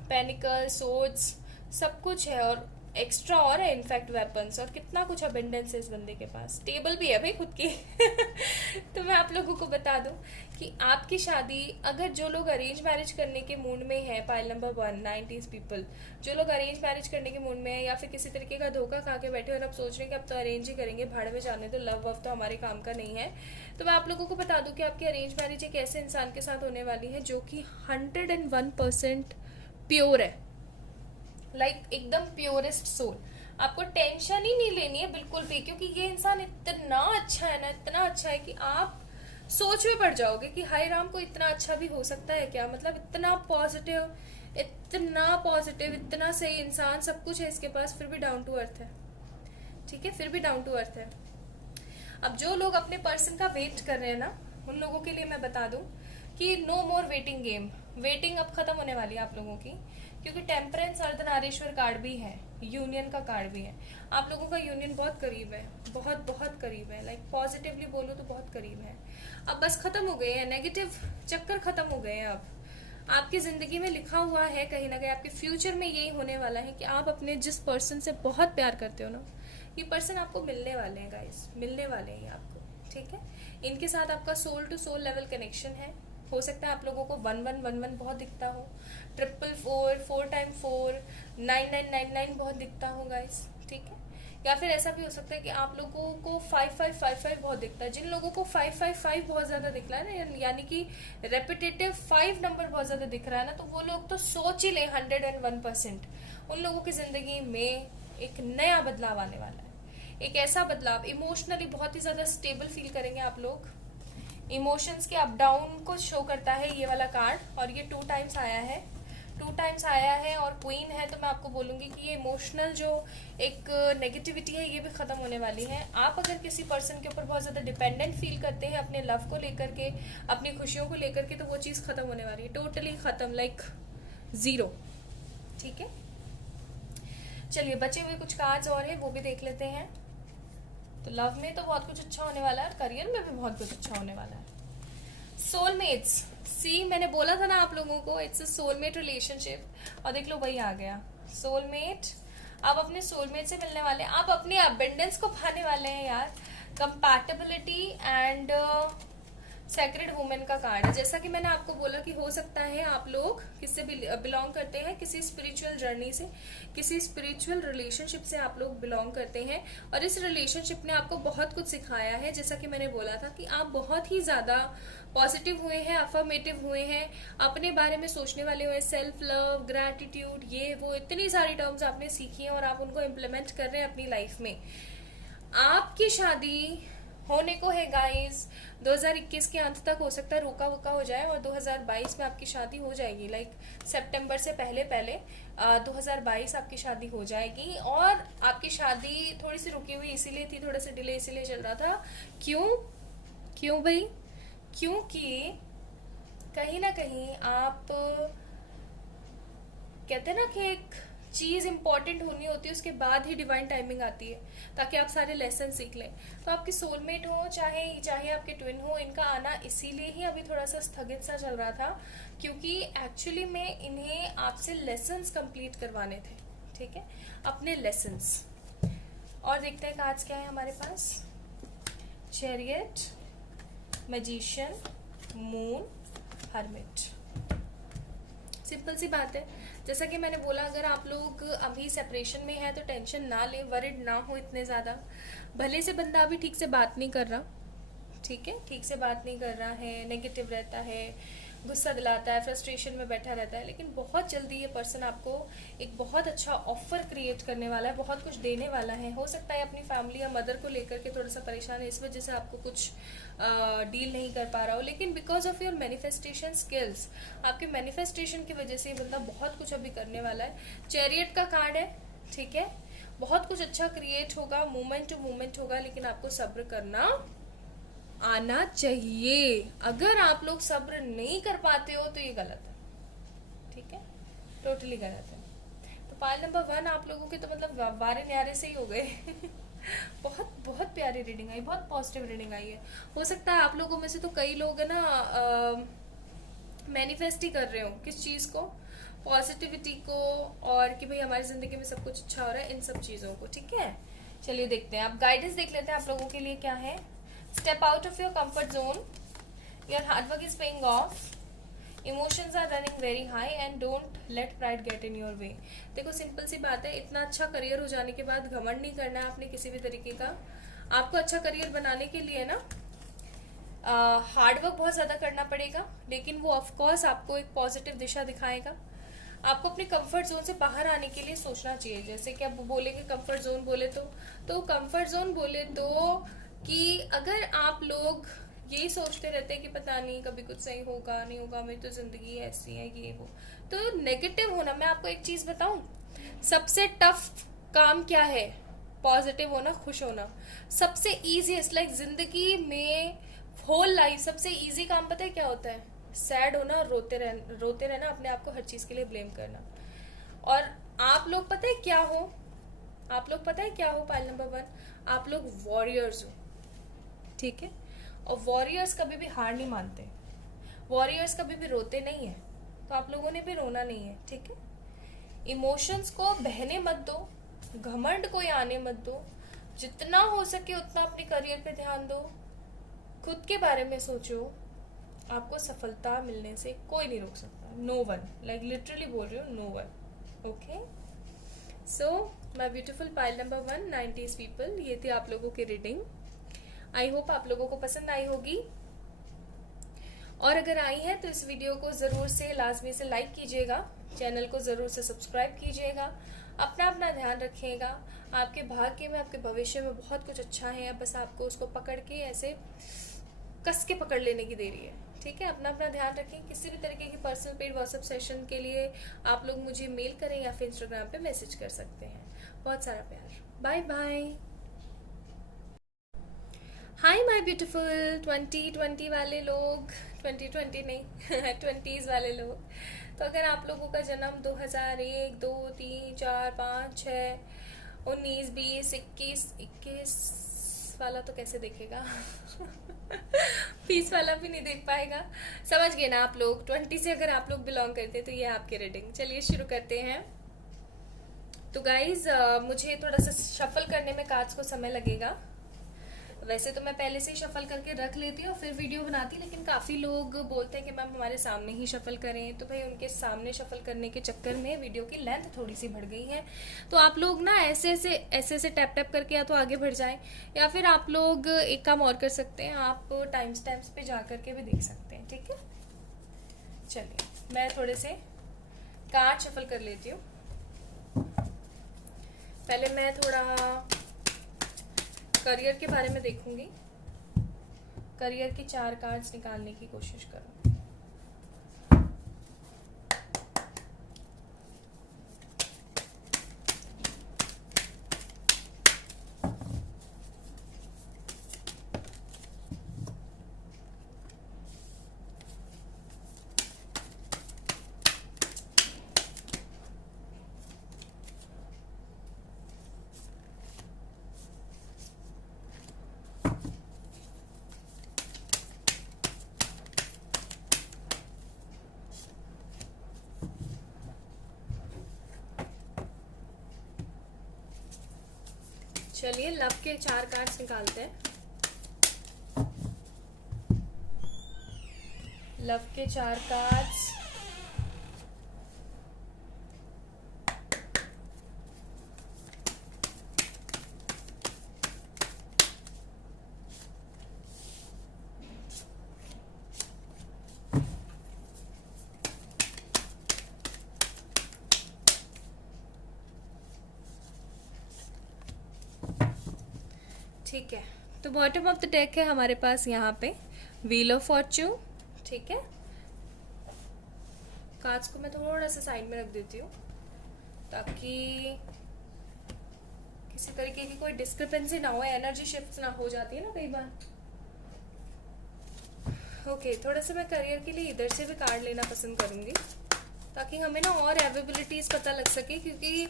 पेनिकल, सोर्ड्स, सब कुछ है, और एक्स्ट्रा और है इनफैक्ट वेपन्स, और कितना कुछ अबेंडेंस है इस बंदे के पास। टेबल भी है भाई खुद की। तो मैं आप लोगों को बता दूं कि आपकी शादी, अगर जो लोग अरेंज मैरिज करने के मूड में है, पाइल नंबर 1 90s पीपल, जो लोग अरेंज मैरिज करने के मूड में है या फिर किसी तरीके का धोखा खा के बैठे और अब सोच रहे हैं कि अब तो अरेंज ही करेंगे, भाड़ में जाने तो, लव वव तो हमारे काम का नहीं है, तो मैं आप लोगों को बता दूं कि आपकी अरेंज मैरिज एक ऐसे इंसान के साथ होने वाली है जो कि 101% प्योर है, एकदम प्योरेस्ट सोल। आपको टेंशन ही नहीं लेनी है बिल्कुल भी, क्योंकि ये इंसान इतना अच्छा है ना, इतना अच्छा है कि आप सोच में पड़ जाओगे कि हाय राम, को इतना अच्छा भी हो सकता है क्या। मतलब इतना पॉजिटिव, इतना पॉजिटिव, इतना सही इंसान, सब कुछ है इसके पास, फिर भी डाउन टू अर्थ है, ठीक है, फिर भी डाउन टू अर्थ है। अब जो लोग अपने पर्सन का वेट कर रहे हैं ना, उन लोगों के लिए मैं बता दूं कि नो मोर वेटिंग गेम। वेटिंग अब खत्म होने वाली है आप लोगों की, क्योंकि टेम्परेंस अर्धनारीश्वर कार्ड भी है, यूनियन का कार्ड भी है। आप लोगों का यूनियन बहुत करीब है, बहुत बहुत करीब है, पॉजिटिवली बोलो तो बहुत करीब है। अब बस खत्म हो गए हैं नेगेटिव चक्कर, खत्म हो गए हैं। अब आपकी जिंदगी में लिखा हुआ है कहीं ना कहीं, आपके फ्यूचर में यही होने वाला है कि आप अपने जिस पर्सन से बहुत प्यार करते हो ना, ये पर्सन आपको मिलने वाले हैं गाइस, मिलने वाले हैं आपको, ठीक है। इनके साथ आपका soul to soul level connection है। हो सकता है आप लोगों को 1111 बहुत दिखता हो, 444, 4x4, 9999 बहुत दिखता हो गाइस, ठीक है। या फिर ऐसा भी हो सकता है कि आप लोगों को 5555 बहुत दिखता है। जिन लोगों को 555 बहुत ज्यादा दिख रहा है ना, यानी कि रेपिटेटिव 5 नंबर बहुत ज्यादा दिख रहा है ना, तो वो लोग तो सोच ही ले 101%, उन लोगों की जिंदगी में एक नया बदलाव आने वाला है। एक ऐसा बदलाव, इमोशनली बहुत ही ज्यादा स्टेबल फील करेंगे आप लोग। इमोशंस के अप डाउन को शो करता है ये वाला कार्ड, और ये 2 टाइम्स आया है, 2 टाइम्स आया है और क्वीन है। तो मैं आपको बोलूंगी कि ये इमोशनल जो एक नेगेटिविटी है, ये भी खत्म होने वाली है। आप अगर किसी पर्सन के ऊपर बहुत ज्यादा डिपेंडेंट फील करते हैं अपने लव को लेकर के, अपनी खुशियों को लेकर के, तो वो चीज खत्म होने वाली है, टोटली खत्म, 0, ठीक है। चलिए बचे हुए कुछ कार्ड्स और है, वो भी देख लेते हैं। तो लव में तो बहुत कुछ अच्छा होने वाला है, करियर में भी बहुत कुछ अच्छा होने वाला है। सोलमेट्स, सी मैंने बोला था ना आप लोगों को, इट्स अ सोलमेट रिलेशनशिप, और देख लो वही आ गया सोलमेट। आप अपने सोलमेट से मिलने वाले हैं, आप अपनी अबेंडेंस को पाने वाले हैं यार। कंपैटिबिलिटी एंड सेक्रेड वुमेन का कार्ड है। जैसा कि मैंने आपको बोला कि हो सकता है आप लोग किससे बिलोंग करते हैं, किसी स्पिरिचुअल जर्नी से, किसी स्पिरिचुअल रिलेशनशिप से आप लोग बिलोंग करते हैं, और इस रिलेशनशिप ने आपको बहुत कुछ सिखाया है। जैसा कि मैंने बोला था कि आप बहुत ही ज्यादा पॉजिटिव हुए हैं, अफर्मेटिव हुए हैं, अपने बारे में सोचने वाले हुए, सेल्फ लव, ग्रैटिट्यूड, ये वो इतनी सारी टर्म्स आपने सीखी हैं और आप उनको इम्प्लीमेंट कर रहे हैं अपनी लाइफ में। आपकी शादी होने को है गाइस, 2021 के अंत तक, हो सकता है रोका वोका हो जाए, और 2022 में आपकी शादी हो जाएगी। सितंबर से पहले 2022 आपकी शादी हो जाएगी। और आपकी शादी थोड़ी सी रुकी हुई इसीलिए थी, थोड़ा सा डिले इसीलिए चल रहा था। क्यों भाई? क्योंकि कहीं ना कहीं आप कहते हैं ना कि एक चीज इंपॉर्टेंट होनी होती है, उसके बाद ही डिवाइन टाइमिंग आती है, ताकि आप सारे लेसन सीख लें। तो आपकी सोलमेट हो चाहे आपके ट्विन हो, इनका आना इसीलिए ही अभी थोड़ा सा स्थगित सा चल रहा था, क्योंकि एक्चुअली में इन्हें आपसे लेसन्स कंप्लीट करवाने थे, ठीक है, अपने लेसन्स। और देखते हैं कार्ड्स क्या है हमारे पास। Chariot, magician, moon, hermit. Simple सी बात है, जैसा कि मैंने बोला, अगर आप लोग अभी सेपरेशन में है तो टेंशन ना ले, वरिड ना हो इतने ज्यादा। भले से बंदा अभी ठीक से बात नहीं कर रहा, ठीक है, ठीक से बात नहीं कर रहा है, नेगेटिव रहता है, गुस्सा दिलाता है, फ्रस्ट्रेशन में बैठा रहता है, लेकिन बहुत जल्दी ये पर्सन आपको एक बहुत अच्छा ऑफर क्रिएट करने वाला है, बहुत कुछ देने वाला है। हो सकता है अपनी फैमिली या मदर को लेकर के थोड़ा सा परेशान है, इस वजह से आपको कुछ डील नहीं कर पा रहा हो, लेकिन because of your manifestation skills, आपके मैनिफेस्टेशन की वजह से ये बंदा बहुत कुछ अभी करने वाला है। चैरियट का कार्ड है, ठीक है, बहुत कुछ अच्छा क्रिएट होगा, मूवमेंट टू मूवमेंट होगा, लेकिन आपको सब्र करना आना चाहिए। अगर आप लोग सब्र नहीं कर पाते हो तो ये गलत है, ठीक है, टोटली गलत है। तो पाइल नंबर 1 आप लोगों के तो मतलब वारे न्यारे से ही हो गए बहुत बहुत प्यारी रीडिंग आई, बहुत पॉजिटिव रीडिंग आई है। हो सकता है आप लोगों में से तो कई लोग है ना मैनिफेस्ट ही कर रहे हो किस चीज को, पॉजिटिविटी को, और कि भाई हमारी जिंदगी में सब कुछ अच्छा हो रहा है, इन सब चीजों को, ठीक है। चलिए देखते हैं, आप गाइडेंस देख लेते हैं आप लोगों के लिए क्या है। Step out of your comfort zone. Your hard work is paying off. Emotions are running very high and don't let pride get in your way. देखो सिंपल सी बात है, इतना अच्छा करियर हो जाने के बाद घमंड नहीं करना है आपने किसी भी तरीके का। आपको अच्छा करियर बनाने के लिए ना हार्ड वर्क बहुत ज्यादा करना पड़ेगा, लेकिन वो ऑफ कोर्स आपको एक पॉजिटिव दिशा दिखाएगा। आपको अपने कंफर्ट जोन से बाहर आने के लिए सोचना चाहिए। जैसे कि आप बोलेंगे कंफर्ट जोन बोले तो कंफर्ट जोन बोले तो कि अगर आप लोग यही सोचते रहते हैं कि पता नहीं कभी कुछ सही होगा नहीं होगा, मेरी तो जिंदगी ऐसी है ये वो, तो नेगेटिव होना। मैं आपको एक चीज बताऊं, सबसे टफ काम क्या है? पॉजिटिव होना, खुश होना। सबसे इजीएस्ट, लाइक जिंदगी में होल लाइफ सबसे इजी काम पता है क्या होता है? सैड होना और रोते रहना, अपने आप को हर चीज के लिए ब्लेम करना। और आप लोग पता है क्या हो? आप लोग पता है क्या हो? पाइल नंबर 1, आप लोग वॉरियर्स हो, ठीक है। और वॉरियर्स कभी भी हार नहीं मानते, वॉरियर्स कभी भी रोते नहीं है, तो आप लोगों ने भी रोना नहीं है, ठीक है। इमोशंस को बहने मत दो, घमंड को आने मत दो, जितना हो सके उतना अपने करियर पे ध्यान दो, खुद के बारे में सोचो। आपको सफलता मिलने से कोई नहीं रोक सकता, नो वन, लाइक लिटरली बोल रही हूँ, no one, okay. So my beautiful pile number 1 90s people, ये थी आप लोगों की रीडिंग। आई होप आप लोगों को पसंद आई होगी, और अगर आई है तो इस वीडियो को जरूर से लाजमी से लाइक कीजिएगा, चैनल को जरूर से सब्सक्राइब कीजिएगा, अपना ध्यान रखिएगा। आपके भाग्य में, आपके भविष्य में बहुत कुछ अच्छा है, अब बस आपको उसको पकड़ के ऐसे कस के पकड़ लेने की देरी है, ठीक है। अपना ध्यान रखें। किसी भी तरीके की पर्सनल पेड व्हाट्सएप सेशन के लिए आप लोग मुझे मेल करें या फिर इंस्टाग्राम पे मैसेज कर सकते हैं। बहुत सारा प्यार, bye bye. Hi my beautiful 2020 वाले लोग, 2020 नहीं 20s वाले लोग। तो अगर आप लोगों का जन्म 2001, 2, 3, 4, 5, 6, 19, 20, 21 वाला तो कैसे देखेगा 20 वाला भी नहीं देख पाएगा, समझ गए ना आप लोग। 20 से अगर आप लोग बिलोंग करते हैं तो ये आपकी रीडिंग। चलिए शुरू करते हैं। तो गाइज मुझे थोड़ा सा शफल करने में कार्ड्स को समय लगेगा। वैसे तो मैं पहले से ही शफल करके रख लेती हूँ फिर वीडियो बनाती, लेकिन काफ़ी लोग बोलते हैं कि मैम हमारे सामने ही शफल करें, तो भाई उनके सामने शफल करने के चक्कर में वीडियो की लेंथ थोड़ी सी बढ़ गई है। तो आप लोग ना ऐसे ऐसे टैप करके या तो आगे बढ़ जाएं, या फिर आप लोग एक काम और कर सकते हैं, आप टाइम स्टैम्प्स पे जा करके भी देख सकते हैं, ठीक है। चलिए मैं थोड़े से कार्ड शफल कर लेती हूँ। पहले मैं थोड़ा करियर के बारे में देखूंगी, करियर के 4 कार्ड्स निकालने की कोशिश करूँ। चलिए लव के 4 कार्ड्स निकालते हैं। लव के 4 कार्ड्स, ठीक है, तो बॉटम ऑफ द डेक है हमारे पास यहाँ पे व्हील ऑफ फॉर्च्यून। ठीक है, कार्ड्स को मैं थोड़ा सा साइड में रख देती हूँ ताकि किसी तरीके की कोई डिस्क्रिपेंसी ना हो, एनर्जी शिफ्ट ना हो जाती है ना कई बार। ओके, थोड़ा सा मैं करियर के लिए इधर से भी कार्ड लेना पसंद करूंगी ताकि हमें ना और एवेबिलिटीज पता लग सके, क्योंकि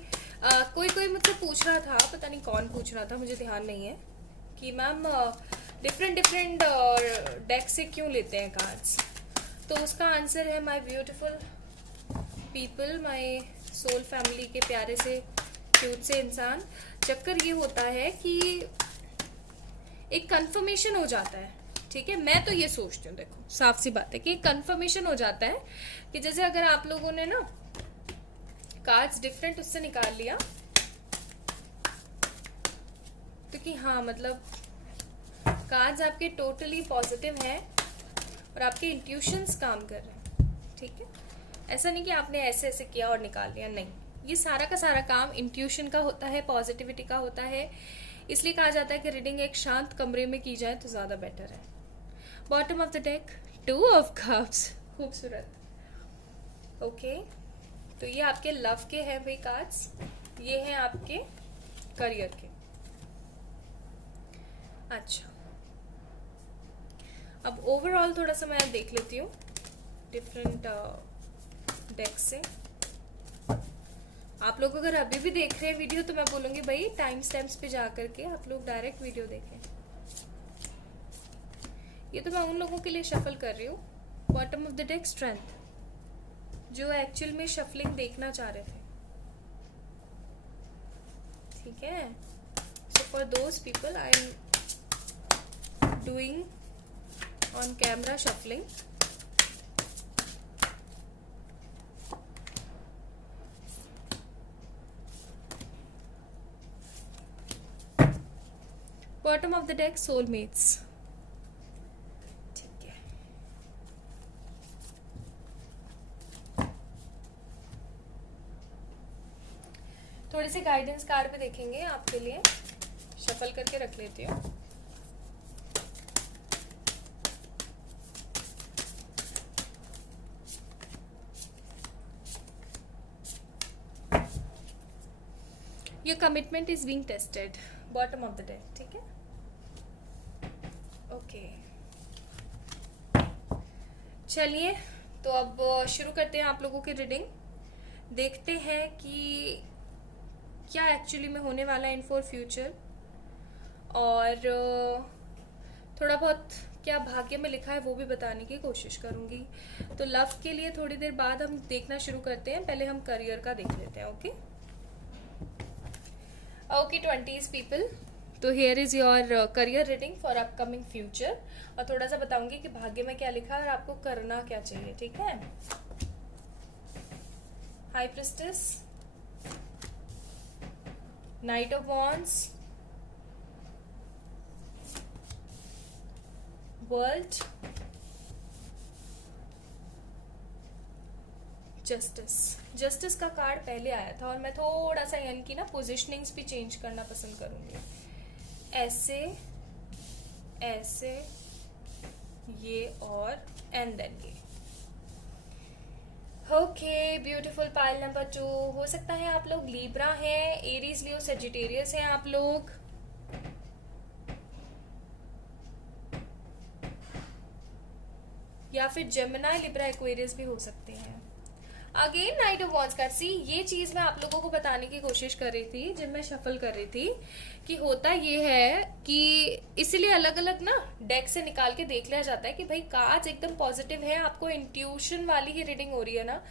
कोई मुझसे पूछ रहा था, पता नहीं कौन पूछ रहा था, मुझे ध्यान नहीं है, कि मैम डिफरेंट डेक से क्यों लेते हैं कार्ड्स। तो उसका आंसर है my beautiful people, my soul family के प्यारे से क्यूट से इंसान। चक्कर ये होता है कि एक कंफर्मेशन हो जाता है। ठीक है, मैं तो ये सोचती हूँ, देखो साफ सी बात है कि एक कंफर्मेशन हो जाता है कि जैसे अगर आप लोगों ने ना कार्ड्स डिफरेंट उससे निकाल लिया तो कि हाँ मतलब कार्ड्स आपके टोटली पॉजिटिव हैं और आपके इंट्यूशंस काम कर रहे हैं। ठीक है, ऐसा नहीं कि आपने ऐसे ऐसे किया और निकाल लिया, नहीं, ये सारा का सारा काम इंट्यूशन का होता है, पॉजिटिविटी का होता है। इसलिए कहा जाता है कि रीडिंग एक शांत कमरे में की जाए तो ज्यादा बेटर है। Bottom of the deck 2 of cups, खूबसूरत। ओके, तो ये आपके लव के हैं भाई कार्ड्स, ये हैं आपके करियर के। अच्छा, अब ओवरऑल थोड़ा सा मैं देख लेती हूँ डिफरेंट डेक से। आप लोग अगर अभी भी देख रहे हैं वीडियो तो मैं बोलूंगी भाई टाइम स्टैम्प्स पे जा करके आप लोग डायरेक्ट वीडियो देखें। ये तो मैं उन लोगों के लिए शफल कर रही हूँ। Bottom of the deck strength, जो एक्चुअल में शफलिंग देखना चाह रहे थे। ठीक है, so for those people I am doing on camera shuffling. Bottom of the deck soulmates. ठीक है, थोड़ी सी गाइडेंस कार्ड पे देखेंगे आपके लिए, शफल करके रख लेती हूँ। Your commitment is being tested. Bottom of the deck. ठीक है, ओके, चलिए तो अब शुरू करते हैं आप लोगों की रीडिंग। देखते हैं कि क्या एक्चुअली में होने वाला है इन फॉर फ्यूचर, और थोड़ा बहुत क्या भाग्य में लिखा है वो भी बताने की कोशिश करूंगी। तो लव के लिए थोड़ी देर बाद हम देखना शुरू करते हैं, पहले हम करियर का देख लेते हैं। ओके ओके 20s पीपल, तो here is your career reading for upcoming future, और थोड़ा सा बताऊंगी कि भाग्य में क्या लिखा है और आपको करना क्या चाहिए। ठीक है, high priestess, night of wands, world, justice. Justice का कार्ड पहले आया था और मैं थोड़ा सा यानी कि ना पोजिशनिंग्स भी चेंज करना पसंद करूंगी। ऐसे ऐसे ये और एंड देन ये। Okay beautiful, pile number 2। हो सकता है आप लोग लीब्रा हैं, एरीज लियो सेजिटेरियस हैं आप लोग, या फिर जेमिनी लिब्रा एक्वेरियस भी हो सकते हैं। Again knight of wands card. See, ये चीज मैं आप लोगों को बताने की कोशिश कर रही थी जब मैं शफल कर रही थी कि होता ये है कि इसीलिए अलग अलग ना डेक से निकाल के देख लिया जाता है कि भाई कार्ड्स एकदम पॉजिटिव है, आपको इंट्यूशन वाली ही रीडिंग हो रही है ना,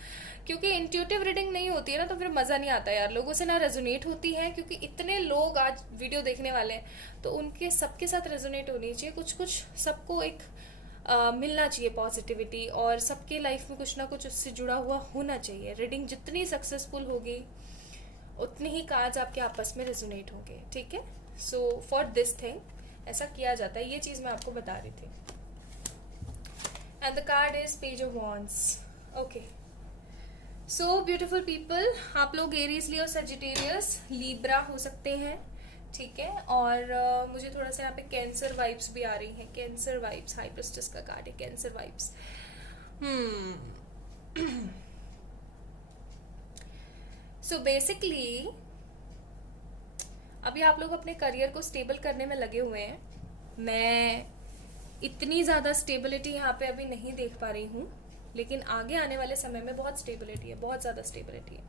क्योंकि इंट्यूटिव रीडिंग नहीं होती है ना तो फिर मजा नहीं आता यार, लोगों से ना रेजोनेट होती है, क्योंकि इतने लोग आज वीडियो देखने वाले हैं तो उनके सबके साथ रेजोनेट होनी चाहिए, कुछ कुछ सबको एक मिलना चाहिए पॉजिटिविटी, और सबके लाइफ में कुछ ना कुछ उससे जुड़ा हुआ होना चाहिए। रीडिंग जितनी सक्सेसफुल होगी उतनी ही कार्ड्स आपके आपस में रेजोनेट होंगे। ठीक है, सो फॉर दिस थिंग ऐसा किया जाता है, ये चीज मैं आपको बता रही थी। And the card is page of wands. Okay, so beautiful people, आप लोग एरीज लियो सेजिटेरियस, लीब्रा हो सकते हैं, ठीक है। और मुझे थोड़ा सा यहाँ पे कैंसर वाइब्स भी आ रही हैं, कैंसर वाइब्स, हाई प्रेस्टिस का कार्ड है, कैंसर वाइब्स। सो बेसिकली अभी आप लोग अपने करियर को स्टेबल करने में लगे हुए हैं। मैं इतनी ज़्यादा स्टेबिलिटी यहाँ पे अभी नहीं देख पा रही हूँ, लेकिन आगे आने वाले समय में बहुत स्टेबिलिटी है, बहुत ज़्यादा स्टेबिलिटी है।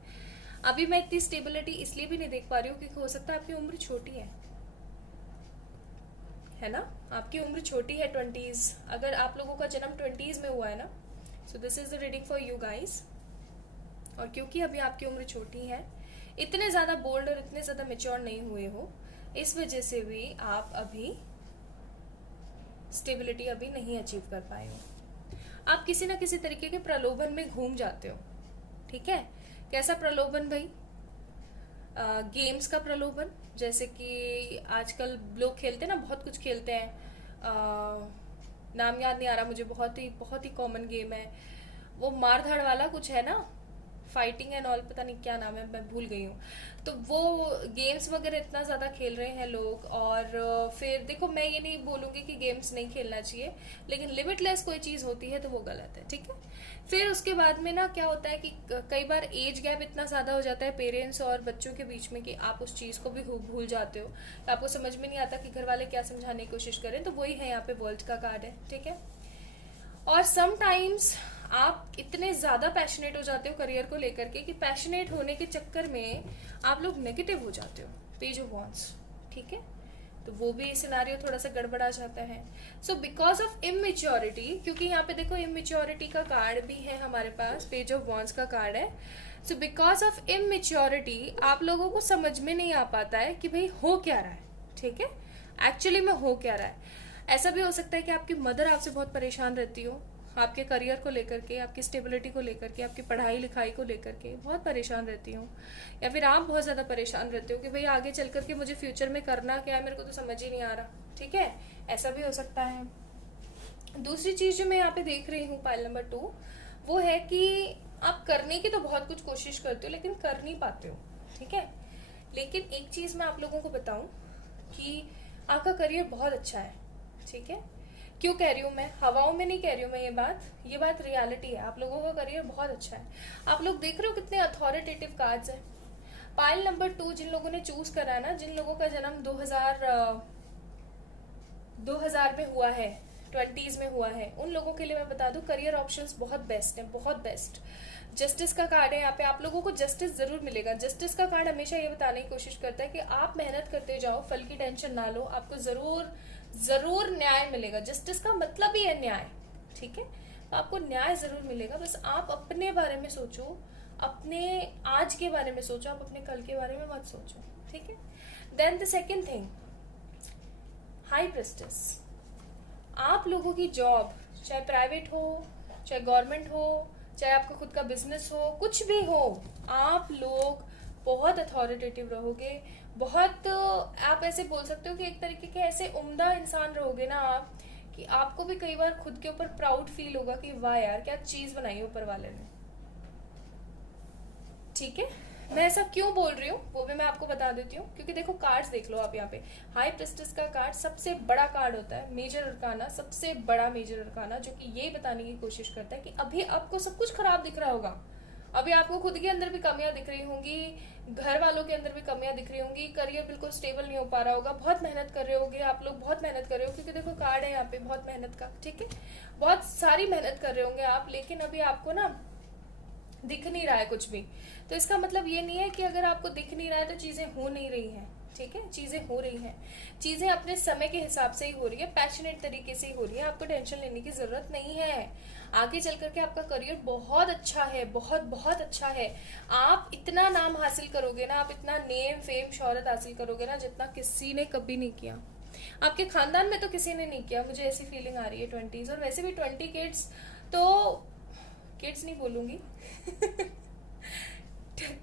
अभी मैं इतनी स्टेबिलिटी इसलिए भी नहीं देख पा रही हूँ क्योंकि हो सकता है आपकी उम्र छोटी है ना, आपकी उम्र छोटी है, 20s। अगर आप लोगों का जन्म 20s में हुआ है ना, so this is the reading for you guys. और क्योंकि अभी आपकी उम्र छोटी है, इतने ज़्यादा बोल्ड और इतने ज़्यादा मेच्योर नहीं हुए हो, इस वजह से भी आप अभी स्टेबिलिटी अभी नहीं अचीव कर पाए हो। आप किसी ना किसी तरीके के प्रलोभन में घूम जाते हो, ठीक है। कैसा प्रलोभन भाई? गेम्स का प्रलोभन, जैसे कि आजकल लोग खेलते हैं ना, बहुत कुछ खेलते हैं। नाम याद नहीं आ रहा मुझे, बहुत ही कॉमन गेम है वो, मारधाड़ वाला कुछ है ना, फाइटिंग एंड ऑल, पता नहीं क्या नाम है, मैं भूल गई हूँ। तो वो गेम्स वगैरह इतना ज़्यादा खेल रहे हैं लोग। और फिर देखो, मैं ये नहीं बोलूँगी कि गेम्स नहीं खेलना चाहिए, लेकिन लिमिटलेस कोई चीज़ होती है तो वो गलत है, ठीक है। फिर उसके बाद में ना क्या होता है कि कई बार एज गैप इतना ज़्यादा हो जाता है पेरेंट्स और बच्चों के बीच में कि आप उस चीज़ को भी भूल जाते हो, तो आपको समझ में नहीं आता कि घर वाले क्या समझाने की कोशिश करें। तो वही है यहाँ पे वर्ल्ड का कार्ड है, ठीक है। और समटाइम्स आप इतने ज़्यादा पैशनेट हो जाते हो करियर को लेकर के कि पैशनेट होने के चक्कर में आप लोग नेगेटिव हो जाते हो, पेज ऑफ वॉन्ड्स, ठीक है। तो वो भी सिनारियो थोड़ा सा गड़बड़ा जाता है। सो बिकॉज ऑफ इमेच्योरिटी, क्योंकि यहाँ पे देखो इमेच्योरिटी का कार्ड भी है हमारे पास, पेज ऑफ वॉन्ड्स का कार्ड है। सो बिकॉज ऑफ इमेच्योरिटी आप लोगों को समझ में नहीं आ पाता है कि भाई हो क्या रहा है, ठीक है, एक्चुअली में हो क्या रहा है। ऐसा भी हो सकता है कि आपकी मदर आपसे बहुत परेशान रहती हो, आपके करियर को लेकर के, आपकी स्टेबिलिटी को लेकर के, आपकी पढ़ाई लिखाई को लेकर के बहुत परेशान रहती हूँ, या फिर आप बहुत ज़्यादा परेशान रहते हो कि भाई आगे चल करके मुझे फ्यूचर में करना क्या है, मेरे को तो समझ ही नहीं आ रहा, ठीक है। ऐसा भी हो सकता है। दूसरी चीज़ जो मैं यहाँ पे देख रही हूँ पाइल नंबर 2, वो है कि आप करने की तो बहुत कुछ कोशिश करते हो लेकिन कर नहीं पाते हो, ठीक है। लेकिन एक चीज़ मैं आप लोगों को बताऊँ कि आपका करियर बहुत अच्छा है, ठीक है। क्यों कह रही हूँ मैं, हवाओं में नहीं कह रही हूँ मैं, ये बात रियलिटी है। आप लोगों का करियर बहुत अच्छा है। आप लोग देख रहे हो कितने अथॉरिटेटिव कार्ड्स हैं। पाइल नंबर 2 जिन लोगों ने चूज करा है ना, जिन लोगों का जन्म 2000 में हुआ है, 20s में हुआ है, उन लोगों के लिए मैं बता दूं करियर ऑप्शंस बहुत बेस्ट है, बहुत बेस्ट। जस्टिस का कार्ड है यहाँ पे, आप लोगों को जस्टिस जरूर मिलेगा। जस्टिस का कार्ड हमेशा ये बताने की कोशिश करता है कि आप मेहनत करते जाओ, फल की टेंशन ना लो, आपको जरूर न्याय मिलेगा। जस्टिस का मतलब ही है न्याय, ठीक है। तो आपको न्याय जरूर मिलेगा, बस आप अपने बारे में सोचो, अपने आज के बारे में सोचो, आप अपने कल के बारे में मत सोचो, ठीक है। Then the second thing, high prestige. आप लोगों की जॉब चाहे प्राइवेट हो, चाहे गवर्नमेंट हो, चाहे आपका खुद का बिजनेस हो, कुछ भी हो, आप लोग बहुत अथॉरिटेटिव रहोगे, बहुत आप ऐसे बोल सकते हो कि एक तरीके के ऐसे उम्दा इंसान रहोगे ना आप, कि आपको भी कई बार खुद के ऊपर प्राउड फील होगा कि वाह यार क्या चीज बनाई ऊपर वाले ने, ठीक है। मैं ऐसा क्यों बोल रही हूँ वो भी मैं आपको बता देती हूँ, क्योंकि देखो कार्ड्स देख लो आप यहाँ पे। हाई प्रेस्टिस का कार्ड सबसे बड़ा कार्ड होता है, मेजर अरकाना, सबसे बड़ा मेजर अरकाना, जो कि ये बताने की कोशिश करता है कि अभी आपको सब कुछ खराब दिख रहा होगा, अभी आपको खुद के अंदर भी कमियां दिख रही होंगी, घर वालों के अंदर भी कमियां दिख रही होंगी, करियर बिल्कुल स्टेबल नहीं हो पा रहा होगा, बहुत मेहनत कर रहे होगे आप लोग, बहुत मेहनत कर रहे हो, क्योंकि देखो कार्ड है यहाँ पे बहुत मेहनत का, ठीक है। बहुत सारी मेहनत कर रहे होंगे आप, लेकिन अभी आपको ना दिख नहीं रहा है कुछ भी। तो इसका मतलब ये नहीं है कि अगर आपको दिख नहीं रहा है तो चीजें हो नहीं रही हैं, ठीक है। चीजें हो रही हैं, चीजें अपने समय के हिसाब से ही हो रही है, पैशनेट तरीके से ही हो रही है, आपको टेंशन लेने की जरूरत नहीं है। आगे चल करके आपका करियर बहुत अच्छा है, बहुत बहुत अच्छा है। आप इतना नाम हासिल करोगे ना, आप इतना नेम फेम शोहरत हासिल करोगे ना, जितना किसी ने कभी नहीं किया। आपके खानदान में तो किसी ने नहीं किया, मुझे ऐसी फीलिंग आ रही है 20s। और वैसे भी 20 किड्स, तो किड्स नहीं बोलूंगी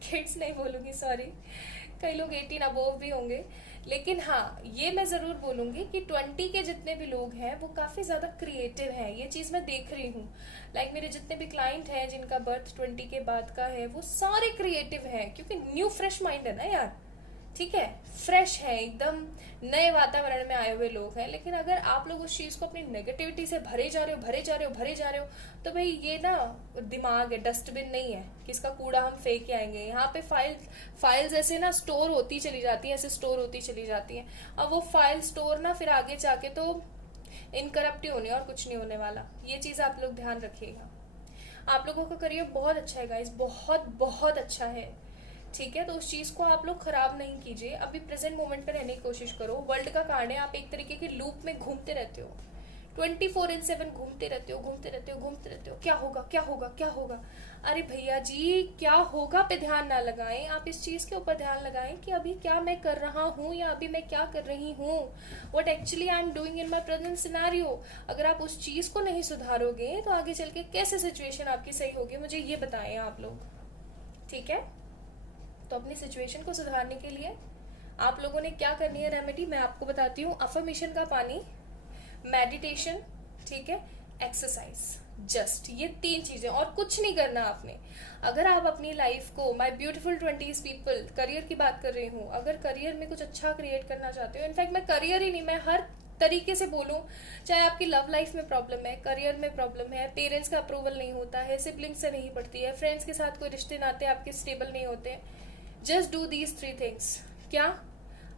किड्स नहीं बोलूंगी, सॉरी, कई लोग 18 अबोव भी होंगे, लेकिन हाँ ये मैं जरूर बोलूंगी कि 20 के जितने भी लोग हैं वो काफी ज्यादा क्रिएटिव हैं। ये चीज मैं देख रही हूँ, लाइक मेरे जितने भी क्लाइंट हैं जिनका बर्थ 20 के बाद का है, वो सारे क्रिएटिव हैं, क्योंकि न्यू फ्रेश माइंड है ना यार, ठीक है, फ्रेश है, एकदम नए वातावरण में आए हुए लोग हैं। लेकिन अगर आप लोग उस चीज को अपनी नेगेटिविटी से भरे जा रहे हो, भरे जा रहे हो, भरे जा रहे हो, तो भाई ये ना दिमाग है, डस्टबिन नहीं है कि इसका कूड़ा हम फेंक के आएंगे। यहाँ पे फाइल्स ऐसे ना स्टोर होती चली जाती है, ऐसे स्टोर होती चली जाती है। अब वो फाइल स्टोर ना फिर आगे जाके तो इनकरप्ट ही होने और कुछ नहीं होने वाला। ये चीज आप लोग ध्यान रखिएगा। आप लोगों का करियर बहुत अच्छा है गाइस, बहुत बहुत अच्छा है। ठीक है, तो उस चीज को आप लोग खराब नहीं कीजिए। अभी प्रेजेंट मोमेंट पे रहने की कोशिश करो। वर्ल्ड का कार्ड है, आप एक तरीके के लूप में घूमते रहते हो, 24/7 घूमते रहते हो, घूमते रहते हो, घूमते रहते हो। क्या होगा, क्या होगा, क्या होगा? अरे भैया जी, क्या होगा पे ध्यान ना लगाएं, आप इस चीज के ऊपर ध्यान लगाएं कि अभी क्या मैं कर रहा हूँ या अभी मैं क्या कर रही हूँ, what actually I am doing in my present scenario. अगर आप उस चीज को नहीं सुधारोगे तो आगे चल के कैसे सिचुएशन आपकी सही होगी, मुझे ये बताएं आप लोग। ठीक है, तो अपनी सिचुएशन को सुधारने के लिए आप लोगों ने क्या करनी है रेमेडी, मैं आपको बताती हूँ। अफर्मेशन का पानी, मेडिटेशन, ठीक है, एक्सरसाइज, जस्ट ये 3 चीजें, और कुछ नहीं करना आपने। अगर आप अपनी लाइफ को, my beautiful 20s people, career की बात कर रही हूँ, अगर करियर में कुछ अच्छा क्रिएट करना चाहते हो, इनफैक्ट मैं करियर ही नहीं, मैं हर तरीके से बोलूं, चाहे आपकी लव लाइफ में प्रॉब्लम है, करियर में प्रॉब्लम है, पेरेंट्स का अप्रूवल नहीं होता है, सिबलिंग्स से नहीं पड़ती है, फ्रेंड्स के साथ कोई रिश्ते नाते आपके स्टेबल नहीं होते, जस्ट डू दीज 3 थिंग्स। क्या?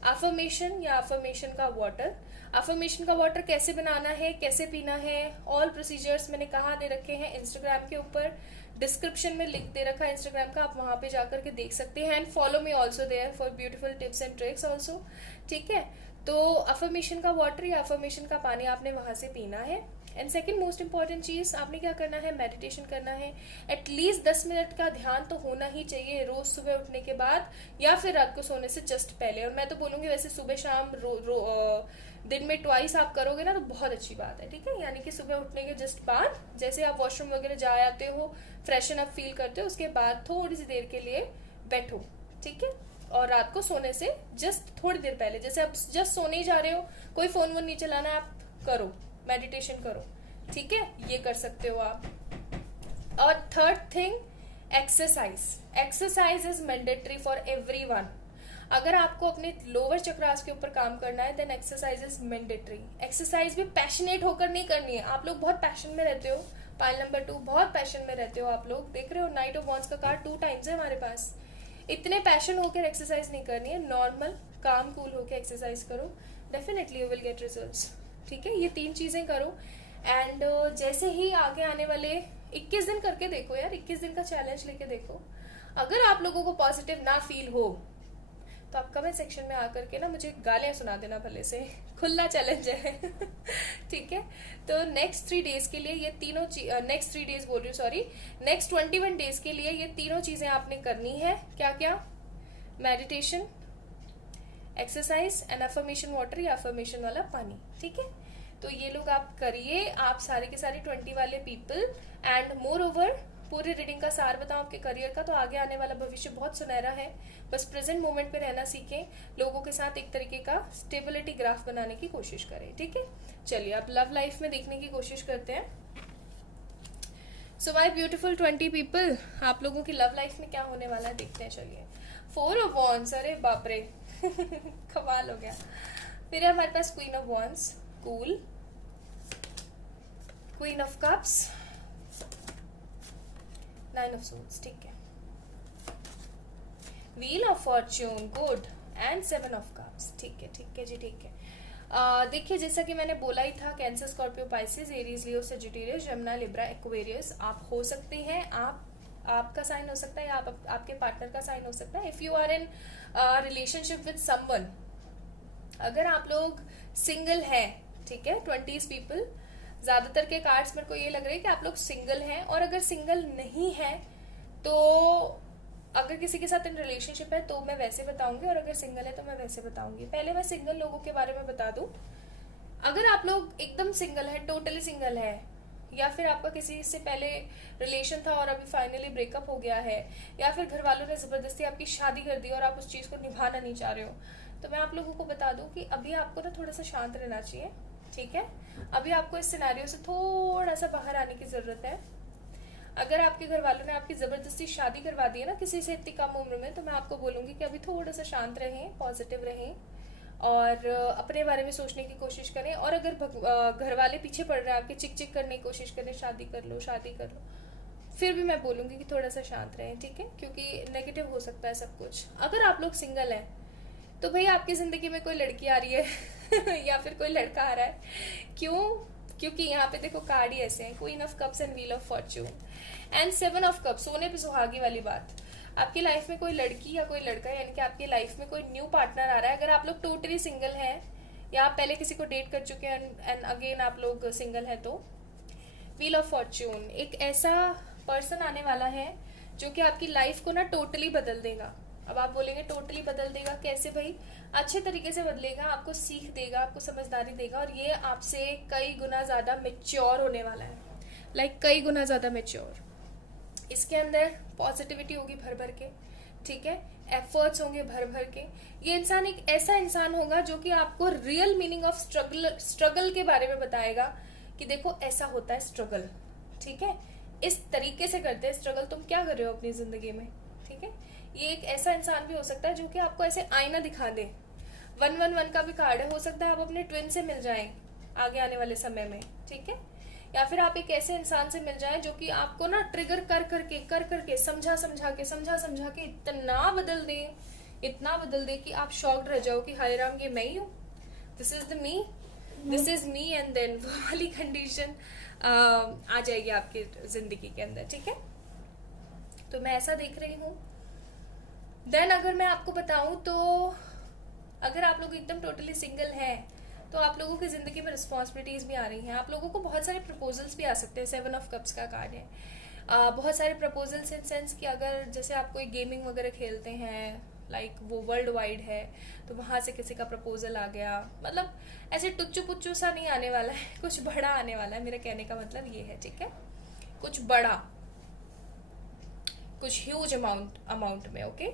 अफर्मेशन या अफर्मेशन का वाटर। अफर्मेशन का वाटर कैसे बनाना है, कैसे पीना है, ऑल प्रोसीजर्स मैंने कहाँ दे रखे हैं, इंस्टाग्राम के ऊपर डिस्क्रिप्शन में लिंक दे रखा है इंस्टाग्राम का, आप वहां पे जाकर के देख सकते हैं। And follow me also there for beautiful tips and tricks also. ठीक है, तो अफर्मेशन का वाटर या अफर्मेशन का पानी आपने वहां से पीना है। एंड सेकेंड मोस्ट इंपॉर्टेंट चीज, आपने क्या करना है, मेडिटेशन करना है। एटलीस्ट 10 मिनट का ध्यान तो होना ही चाहिए रोज सुबह उठने के बाद या फिर रात को सोने से जस्ट पहले। और मैं तो बोलूंगी वैसे सुबह शाम दिन में ट्वाइस आप करोगे ना तो बहुत अच्छी बात है। ठीक है, यानी कि सुबह उठने के जस्ट बाद, जैसे आप वॉशरूम वगैरह जा आते हो, फ्रेशन अप फील करते हो, उसके बाद थोड़ी सी देर के लिए बैठो। ठीक है, और रात को सोने से जस्ट थोड़ी देर पहले, जैसे आप जस्ट सोने ही जा रहे हो, कोई फोन वोन नहीं चलाना, आप करो, मेडिटेशन करो। ठीक है, ये कर सकते हो आप। और third thing, exercise. Exercise is mandatory for everyone. अगर आपको अपने लोअर चक्रास के ऊपर काम करना है then exercise is mandatory. Exercise भी पैशनेट होकर नहीं करनी है। आप लोग बहुत पैशन में रहते हो, पाइल नंबर 2 बहुत पैशन में रहते हो। आप लोग देख रहे हो नाइट ऑफ वॉन्ड्स का कार्ड 2 टाइम्स है हमारे पास। इतने पैशन होकर एक्सरसाइज नहीं करनी है, नॉर्मल काम कूल होकर एक्सरसाइज करो, definitely you will get results. ठीक है, ये 3 चीजें करो। एंड जैसे ही आगे आने वाले 21 दिन करके देखो यार, 21 दिन का चैलेंज लेके देखो। अगर आप लोगों को पॉजिटिव ना फील हो तो आप कमेंट सेक्शन में आकर के ना मुझे गालियां सुना देना भले से, खुला चैलेंज है। ठीक है, तो नेक्स्ट 3 डेज के लिए ये तीनों नेक्स्ट 3 डेज बोल रही हूँ, सॉरी, नेक्स्ट 21 डेज के लिए ये तीनों चीजें आपने करनी है। क्या क्या? Meditation, exercise and affirmation water या अफर्मेशन वाला पानी। ठीक है, तो ये लोग आप करिए, आप सारे के सारे 20 वाले पीपल। एंड मोर ओवर, पूरी रीडिंग का सार बताऊं आपके करियर का, तो आगे आने वाला भविष्य बहुत सुनहरा है। बस प्रेजेंट मोमेंट पे रहना सीखें, लोगों के साथ एक तरीके का स्टेबिलिटी ग्राफ बनाने की कोशिश करें। ठीक है, चलिए अब लव लाइफ में देखने की कोशिश करते हैं। सो माय ब्यूटीफुल 20 पीपल, आप लोगों की लव लाइफ में क्या होने वाला है देखते हैं। चलिए, 4 ऑफ वॉन्ड्स, अरे बाप रे, कमाल हो गया। फिर हमारे पास queen of wands, cool, queen of cups, 9 of swords, ठीक है, wheel of fortune, good, and 7 of cups. ठीक है जी, ठीक है। देखिए, जैसा कि मैंने बोला ही था, कैंसर, स्कॉर्पियो, पाइसेस, एरीज, लियो, सजिटेरियस, जमुना, लिब्रा, एक्वेरियस आप हो सकते हैं। आपका साइन हो सकता है या आपके पार्टनर का साइन हो सकता है। If you are in relationship with someone, अगर आप लोग सिंगल हैं, ठीक है, 20s पीपल, ज्यादातर के कार्ड्स मेरे को ये लग रहा है कि आप लोग सिंगल हैं। और अगर सिंगल नहीं है तो अगर किसी के साथ इन रिलेशनशिप है तो मैं वैसे बताऊंगी, और अगर सिंगल है तो मैं वैसे बताऊंगी। पहले मैं सिंगल लोगों के बारे में बता दूं। अगर आप लोग एकदम सिंगल है, टोटली सिंगल है, या फिर आपका किसी से पहले रिलेशन था और अभी फाइनली ब्रेकअप हो गया है, या फिर घर वालों ने जबरदस्ती आपकी शादी कर दी और आप उस चीज को निभाना नहीं चाह रहे हो, तो मैं आप लोगों को बता दूं कि अभी आपको ना थोड़ा सा शांत रहना चाहिए। ठीक है, अभी आपको इस सिनेरियो से थोड़ा सा बाहर आने की जरूरत है। अगर आपके घर वालों ने आपकी जबरदस्ती शादी करवा दी है ना किसी से इतनी कम उम्र में, तो मैं आपको बोलूंगी कि अभी थोड़ा सा शांत रहें, पॉजिटिव रहें और अपने बारे में सोचने की कोशिश करें। और अगर घर वाले पीछे पड़ रहे हैं आपके, चिक चिक करने की कोशिश करें, शादी कर लो शादी कर लो, फिर भी मैं बोलूंगी कि थोड़ा सा शांत रहें, ठीक है, क्योंकि नेगेटिव हो सकता है सब कुछ। अगर आप लोग सिंगल हैं तो भाई आपकी जिंदगी में कोई लड़की आ रही है या फिर कोई लड़का आ रहा है। क्यों? क्योंकि यहाँ पे देखो कार्ड ही ऐसे हैं, queen of cups and wheel of Fortune and seven of cups, सोने पे सुहागी वाली बात। आपकी लाइफ में कोई लड़की या कोई लड़का, यानी कि आपकी लाइफ में कोई न्यू पार्टनर आ रहा है। अगर आप लोग टोटली सिंगल हैं या आप पहले किसी को डेट कर चुके हैं एंड अगेन आप लोग सिंगल हैं, तो व्हील ऑफ फॉर्च्यून, एक ऐसा पर्सन आने वाला है जो कि आपकी लाइफ को ना टोटली बदल देगा। अब आप बोलेंगे टोटली बदल देगा कैसे भाई? अच्छे तरीके से बदलेगा, आपको सीख देगा, आपको समझदारी देगा और ये आपसे कई गुना ज्यादा मेच्योर होने वाला है, लाइक कई गुना ज्यादा मेच्योर। इसके अंदर पॉजिटिविटी होगी भर भर के, ठीक है, एफर्ट्स होंगे भर भर के। ये इंसान एक ऐसा इंसान होगा जो कि आपको रियल मीनिंग ऑफ स्ट्रगल के बारे में बताएगा कि देखो ऐसा होता है स्ट्रगल, ठीक है, इस तरीके से करते हैं स्ट्रगल, तुम क्या कर रहे हो अपनी जिंदगी में, ठीक है। ये एक ऐसा इंसान भी हो सकता है जो कि आपको ऐसे आईना दिखा दे। 111 का भी कार्ड है, हो सकता है आप अपने ट्विन से मिल जाएं आगे आने वाले समय में, ठीक है, या फिर आप एक ऐसे इंसान से मिल जाएं जो कि आपको ना ट्रिगर कर करके समझा समझा के इतना बदल दे कि आप शॉक्ड रह जाओ कि हाय राम, ये मैं ही हूँ, this is me and then वो वाली कंडीशन आ जाएगी आपकी जिंदगी के अंदर, ठीक है। तो मैं ऐसा देख रही हूँ। देन अगर मैं आपको बताऊं तो अगर आप लोग एकदम टोटली सिंगल हैं तो आप लोगों की जिंदगी में रिस्पॉन्सिबिलिटीज भी आ रही हैं, आप लोगों को बहुत सारे प्रपोजल्स भी आ सकते हैं। 7 ऑफ कप्स का कार्ड है। बहुत सारे प्रपोजल्स इन सेंस कि अगर जैसे आप कोई गेमिंग वगैरह खेलते हैं, लाइक वो वर्ल्ड वाइड है, तो वहां से किसी का प्रपोजल आ गया, मतलब ऐसे टुच्चू पुच्चू सा नहीं आने वाला है, कुछ बड़ा आने वाला है। मेरा कहने का मतलब ये है, ठीक है, कुछ बड़ा, कुछ ह्यूज अमाउंट में, ओके।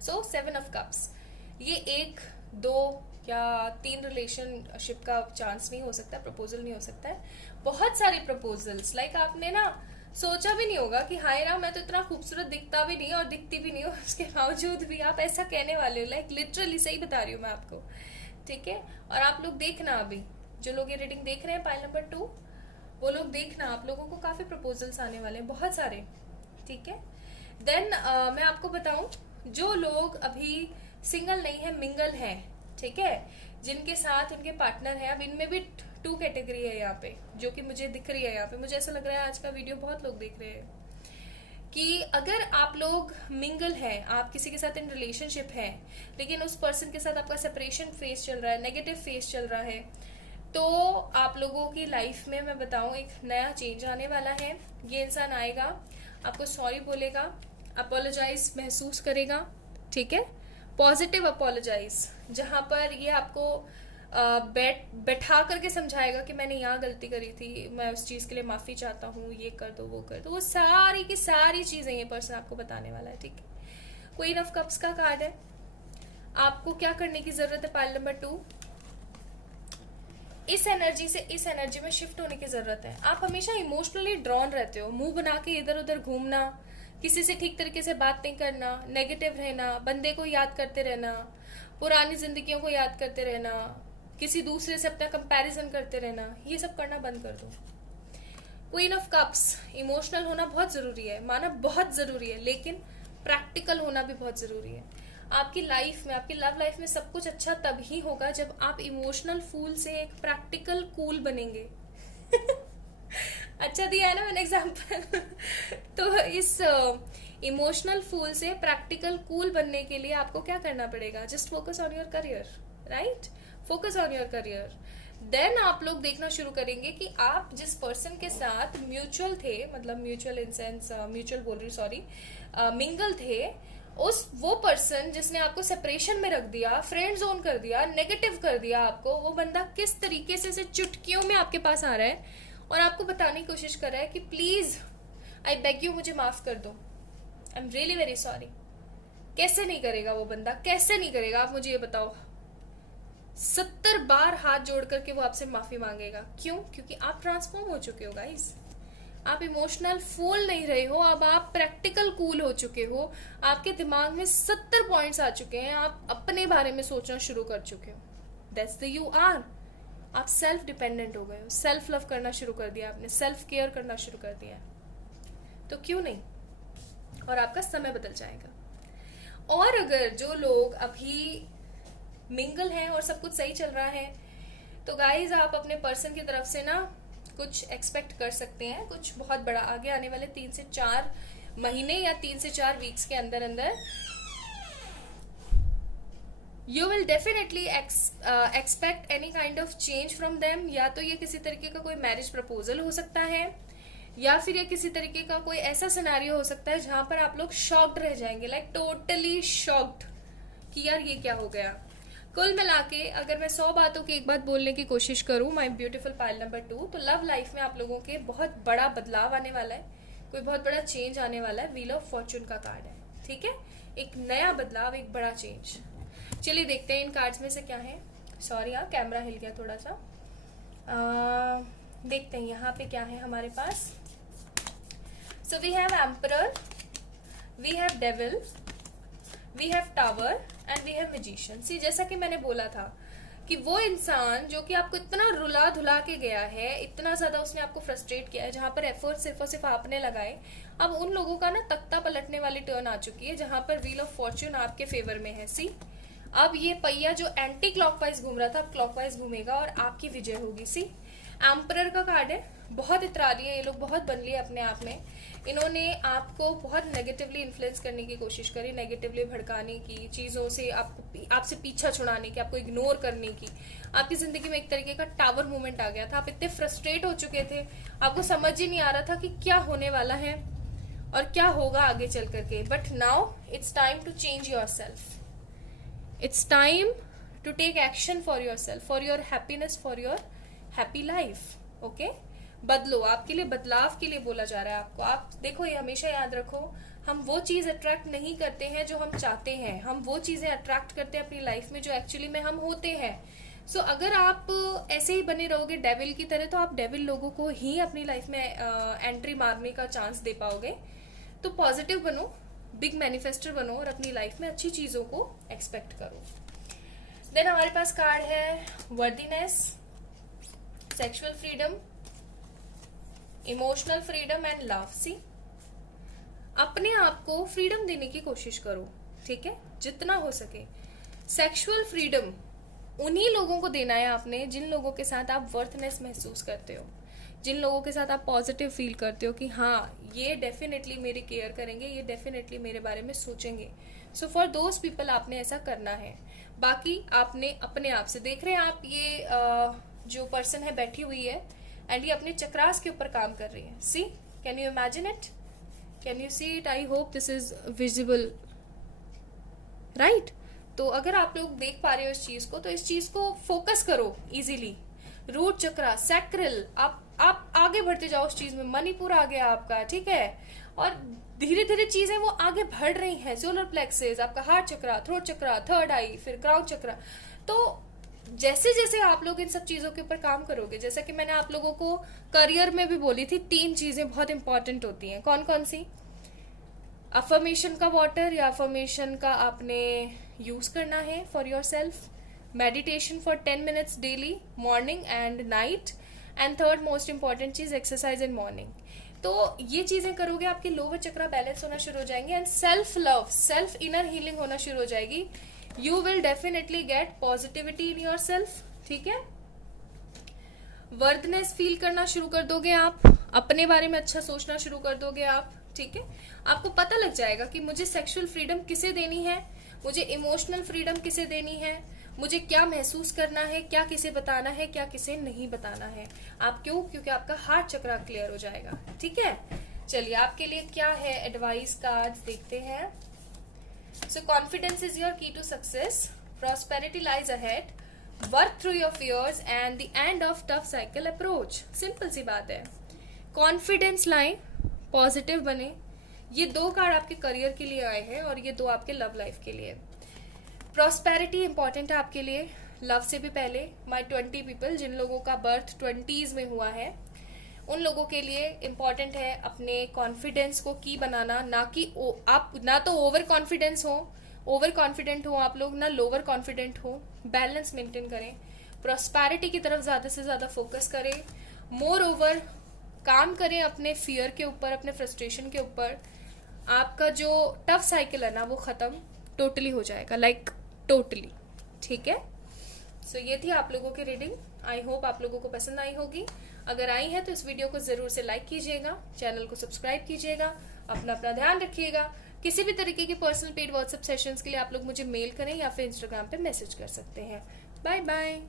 सो 7 ऑफ कप्स, ये 1, 2 या 3 रिलेशनशिप का चांस नहीं हो सकता, प्रपोजल नहीं हो सकता है। बहुत सारे प्रपोजल्स, लाइक आपने ना सोचा भी नहीं होगा कि हाय राम, मैं तो इतना खूबसूरत दिखता भी नहीं और दिखती भी नहीं हूँ, उसके बावजूद भी आप ऐसा कहने वाले हो, लाइक लिटरली सही बता रही हूँ मैं आपको, ठीक है। और आप लोग देखना, अभी जो लोग ये रीडिंग देख रहे हैं पाइल नंबर 2, वो लोग देखना, आप लोगों को काफी प्रपोजल्स आने वाले हैं, बहुत सारे, ठीक है। देन मैं आपको बताऊं, जो लोग अभी सिंगल नहीं है, मिंगल है, ठीक है, जिनके साथ इनके पार्टनर है, अब इनमें भी 2 कैटेगरी है यहाँ पे जो कि मुझे दिख रही है। यहाँ पे मुझे ऐसा लग रहा है आज का वीडियो बहुत लोग देख रहे हैं कि अगर आप लोग मिंगल हैं, आप किसी के साथ इन रिलेशनशिप है, लेकिन उस पर्सन के साथ आपका सेपरेशन फेज चल रहा है, नेगेटिव फेज चल रहा है, तो आप लोगों की लाइफ में मैं बताऊं एक नया चेंज आने वाला है। ये इंसान आएगा, आपको सॉरी बोलेगा, अपोलोजाइज महसूस करेगा, ठीक है, पॉजिटिव अपोलोजाइज, जहां पर ये आपको बैठा करके समझाएगा कि मैंने यहाँ गलती करी थी, मैं उस चीज के लिए माफी चाहता हूँ, ये कर दो वो कर दो, वो सारी की सारी चीजें ये पर्सन आपको बताने वाला है, ठीक है। क्वीन ऑफ कप्स का कार्ड है। आपको क्या करने की जरूरत है? पाइल नंबर 2, इस एनर्जी से इस एनर्जी में शिफ्ट होने की जरूरत है। आप हमेशा इमोशनली ड्रॉन रहते हो, मुंह बना के इधर उधर घूमना, किसी से ठीक तरीके से बात नहीं करना, नेगेटिव रहना, बंदे को याद करते रहना, पुरानी जिंदगियों को याद करते रहना, किसी दूसरे से अपना कंपैरिजन करते रहना, ये सब करना बंद कर दो। क्वीन ऑफ कप्स, इमोशनल होना बहुत जरूरी है, माना बहुत जरूरी है, लेकिन प्रैक्टिकल होना भी बहुत जरूरी है। आपकी लाइफ में, आपकी लव लाइफ में सब कुछ अच्छा तभी होगा जब आप इमोशनल फूल से एक प्रैक्टिकल कूल बनेंगे। अच्छा दिया है ना मैंने एग्जाम्पल। तो इस इमोशनल फूल से प्रैक्टिकल कूल बनने के लिए आपको क्या करना पड़ेगा? Just focus on your career, right, focus on your career. Then आप लोग देखना शुरू करेंगे कि आप जिस पर्सन के साथ म्यूचुअल थे, मतलब म्यूचुअल इन सेंस, म्यूचुअल बोल रही सॉरी, मिंगल थे, उस वो पर्सन जिसने आपको सेपरेशन में रख दिया, फ्रेंड जोन कर दिया, नेगेटिव कर दिया आपको, वो बंदा किस तरीके से चुटकियों में आपके पास आ रहा है और आपको बताने की कोशिश कर रहा है कि प्लीज आई बेग यू, मुझे माफ कर दो, I am really very sorry. कैसे नहीं करेगा वो बंदा, कैसे नहीं करेगा? आप मुझे ये बताओ। 70 बार हाथ जोड़ करके वो आपसे माफी मांगेगा। क्यों? क्योंकि आप ट्रांसफॉर्म हो चुके हो गाइस। आप इमोशनल फूल नहीं रहे हो, अब आप प्रैक्टिकल कूल हो चुके हो। आपके दिमाग में 70 पॉइंट्स आ चुके हैं, आप अपने बारे में सोचना शुरू कर चुके हो। That's the you are. आप सेल्फ डिपेंडेंट हो गए हो, सेल्फ लव करना शुरू कर दिया आपने, सेल्फ केयर करना शुरू कर दिया। तो क्यों नहीं, और आपका समय बदल जाएगा। और अगर जो लोग अभी मिंगल हैं और सब कुछ सही चल रहा है, तो गाइज आप अपने पर्सन की तरफ से ना कुछ एक्सपेक्ट कर सकते हैं, कुछ बहुत बड़ा आगे आने वाले 3 से 4 महीने या 3 से 4 वीक्स के अंदर अंदर you will definitely expect any kind of change from them. या तो ये किसी तरीके का कोई मैरिज प्रपोजल हो सकता है, या फिर ये किसी तरीके का कोई ऐसा सिनेरियो हो सकता है जहां पर आप लोग शॉक्ड रह जाएंगे, लाइक टोटली शॉक्ड कि यार ये क्या हो गया। कुल मिला के अगर मैं 100 बातों की एक बात बोलने की कोशिश करूं, माय ब्यूटीफुल पाइल नंबर 2, तो लव लाइफ में आप लोगों के बहुत बड़ा बदलाव आने वाला है, कोई बहुत बड़ा चेंज आने वाला है। व्हील ऑफ फॉर्चून का कार्ड है, ठीक है, एक नया बदलाव, एक बड़ा चेंज। चलिए देखते हैं इन कार्ड्स में से क्या है। सॉरी यार, कैमरा हिल गया थोड़ा सा। देखते हैं यहाँ पे क्या है हमारे पास। So we have emperor, we have devil, we have tower and we have magician. See, जैसा कि मैंने बोला था कि वो इंसान जो कि आपको इतना रुला धुला के गया है, इतना ज्यादा उसने आपको फ्रस्ट्रेट किया है, जहां पर एफर्ट सिर्फ और सिर्फ आपने लगाए, अब उन लोगों का ना तख्ता पलटने वाली टर्न आ चुकी है, जहां पर व्हील ऑफ फॉर्च्यून आपके फेवर में है। सी, अब ये पहिया जो एंटी क्लॉकवाइज घूम रहा था, अब क्लॉकवाइज घूमेगा और आपकी विजय होगी। सी, एम्परर का कार्ड है, बहुत इतराली है ये लोग, बहुत बन लिए अपने आप में। इन्होंने आपको बहुत नेगेटिवली इन्फ्लुएंस करने की कोशिश करी, नेगेटिवली भड़काने की, चीजों से आपसे पीछा छुड़ाने की, आपको इग्नोर करने की। आपकी जिंदगी में एक तरीके का टावर मूवमेंट आ गया था, आप इतने फ्रस्ट्रेट हो चुके थे, आपको समझ ही नहीं आ रहा था कि क्या होने वाला है और क्या होगा आगे चल करके। But now it's time to change yourself, it's time to take action for yourself, for your happiness, for your happy life. Okay, बदलो, आपके लिए बदलाव के लिए बोला जा रहा है आपको। आप देखो, ये हमेशा याद रखो, हम वो चीज अट्रैक्ट नहीं करते हैं जो हम चाहते हैं, हम वो चीजें अट्रैक्ट करते हैं अपनी लाइफ में जो एक्चुअली में हम होते हैं। सो अगर आप ऐसे ही बने रहोगे डेविल की तरह, तो आप डेविल लोगों को ही अपनी लाइफ में एंट्री मारने का चांस दे पाओगे। तो पॉजिटिव बनो, बिग मैनिफेस्टर बनो और अपनी लाइफ में अच्छी चीजों को एक्सपेक्ट करो। देन हमारे पास कार्ड है worthiness, sexual freedom, emotional freedom and love. See, अपने आप को फ्रीडम देने की कोशिश करो, ठीक है, जितना हो सके। सेक्सुअल फ्रीडम उन्हीं लोगों को देना है आपने जिन लोगों के साथ आप वर्थनेस महसूस करते हो, जिन लोगों के साथ आप पॉजिटिव फील करते हो कि हाँ ये डेफिनेटली मेरी केयर करेंगे, ये डेफिनेटली मेरे बारे में सोचेंगे। सो फॉर दोज पीपल आपने ऐसा करना है। बाकी आपने अपने आप से, देख रहे हैं आप, ये जो पर्सन है बैठी हुई है एंड ये अपने चक्रास के ऊपर काम कर रही है। See, can you imagine it, can you see it? I hope this is visible, right? तो अगर आप लोग देख पा रहे हो इस चीज को, तो इस चीज को फोकस करो इजीली। रूट चक्रा, सैक्रल, आप आगे बढ़ते जाओ उस चीज में। मणिपुर आ गया आपका, ठीक है, और धीरे धीरे चीजें वो आगे बढ़ रही हैं। सोलर प्लेक्सेस, आपका हार्ट चक्रा, थ्रोट चक्रा, थर्ड आई, फिर क्राउन चक्रा। तो जैसे जैसे आप लोग इन सब चीजों के ऊपर काम करोगे, जैसा कि मैंने आप लोगों को करियर में भी बोली थी, 3 चीजें बहुत इंपॉर्टेंट होती हैं। कौन कौन सी? अफर्मेशन का वाटर या अफर्मेशन का आपने यूज करना है for your self, meditation for 10 minutes daily, morning and night, and third most important चीज एक्सरसाइज इन मॉर्निंग। तो ये चीजें करोगे, आपके लोअर चक्रा बैलेंस होना शुरू हो जाएंगे and self love, self inner healing होना शुरू हो जाएगी। You will definitely get positivity in your self, ठीक है। वर्दनेस फील करना शुरू कर दोगे आप, अपने बारे में अच्छा सोचना शुरू कर दोगे आप, ठीक है। आपको पता लग जाएगा कि मुझे सेक्सुअल फ्रीडम किसे देनी है, मुझे इमोशनल फ्रीडम किसे देनी है, मुझे क्या महसूस करना है, क्या किसे बताना है, क्या किसे नहीं बताना है। आप क्यों? क्योंकि आपका हार्ट चक्रा क्लियर हो जाएगा, ठीक है। चलिए आपके लिए क्या है एडवाइस कार्ड्स देखते हैं। So confidence is your key to success, prosperity lies ahead, work through your fears and the end of tough cycle approach. Simple सी बात है, कॉन्फिडेंस लाएं, पॉजिटिव बने। ये 2 कार्ड आपके करियर के लिए आए हैं और ये 2 आपके लव लाइफ के लिए। प्रॉस्पेरिटी इंपॉर्टेंट है आपके लिए, लव से भी पहले। माई 20 पीपल, जिन लोगों का बर्थ 20s में हुआ है, उन लोगों के लिए इम्पॉर्टेंट है अपने कॉन्फिडेंस को की बनाना, ना कि आप ना तो ओवर कॉन्फिडेंट हो आप लोग, ना लोअर कॉन्फिडेंट हो। बैलेंस मेंटेन करें, प्रॉस्पेरिटी की तरफ ज़्यादा से ज़्यादा फोकस करें। मोर ओवर काम करें अपने फियर के ऊपर, अपने फ्रस्ट्रेशन के ऊपर। आपका जो टफ साइकिल है ना वो ख़त्म टोटली हो जाएगा, लाइक टोटली। ठीक है, सो ये थी आप लोगों की रीडिंग। आई होप आप लोगों को पसंद आई होगी। अगर आई है तो इस वीडियो को ज़रूर से लाइक कीजिएगा, चैनल को सब्सक्राइब कीजिएगा, अपना ध्यान रखिएगा। किसी भी तरीके की पर्सनल पेड व्हाट्सएप सेशंस के लिए आप लोग मुझे मेल करें या फिर इंस्टाग्राम पे मैसेज कर सकते हैं। Bye bye.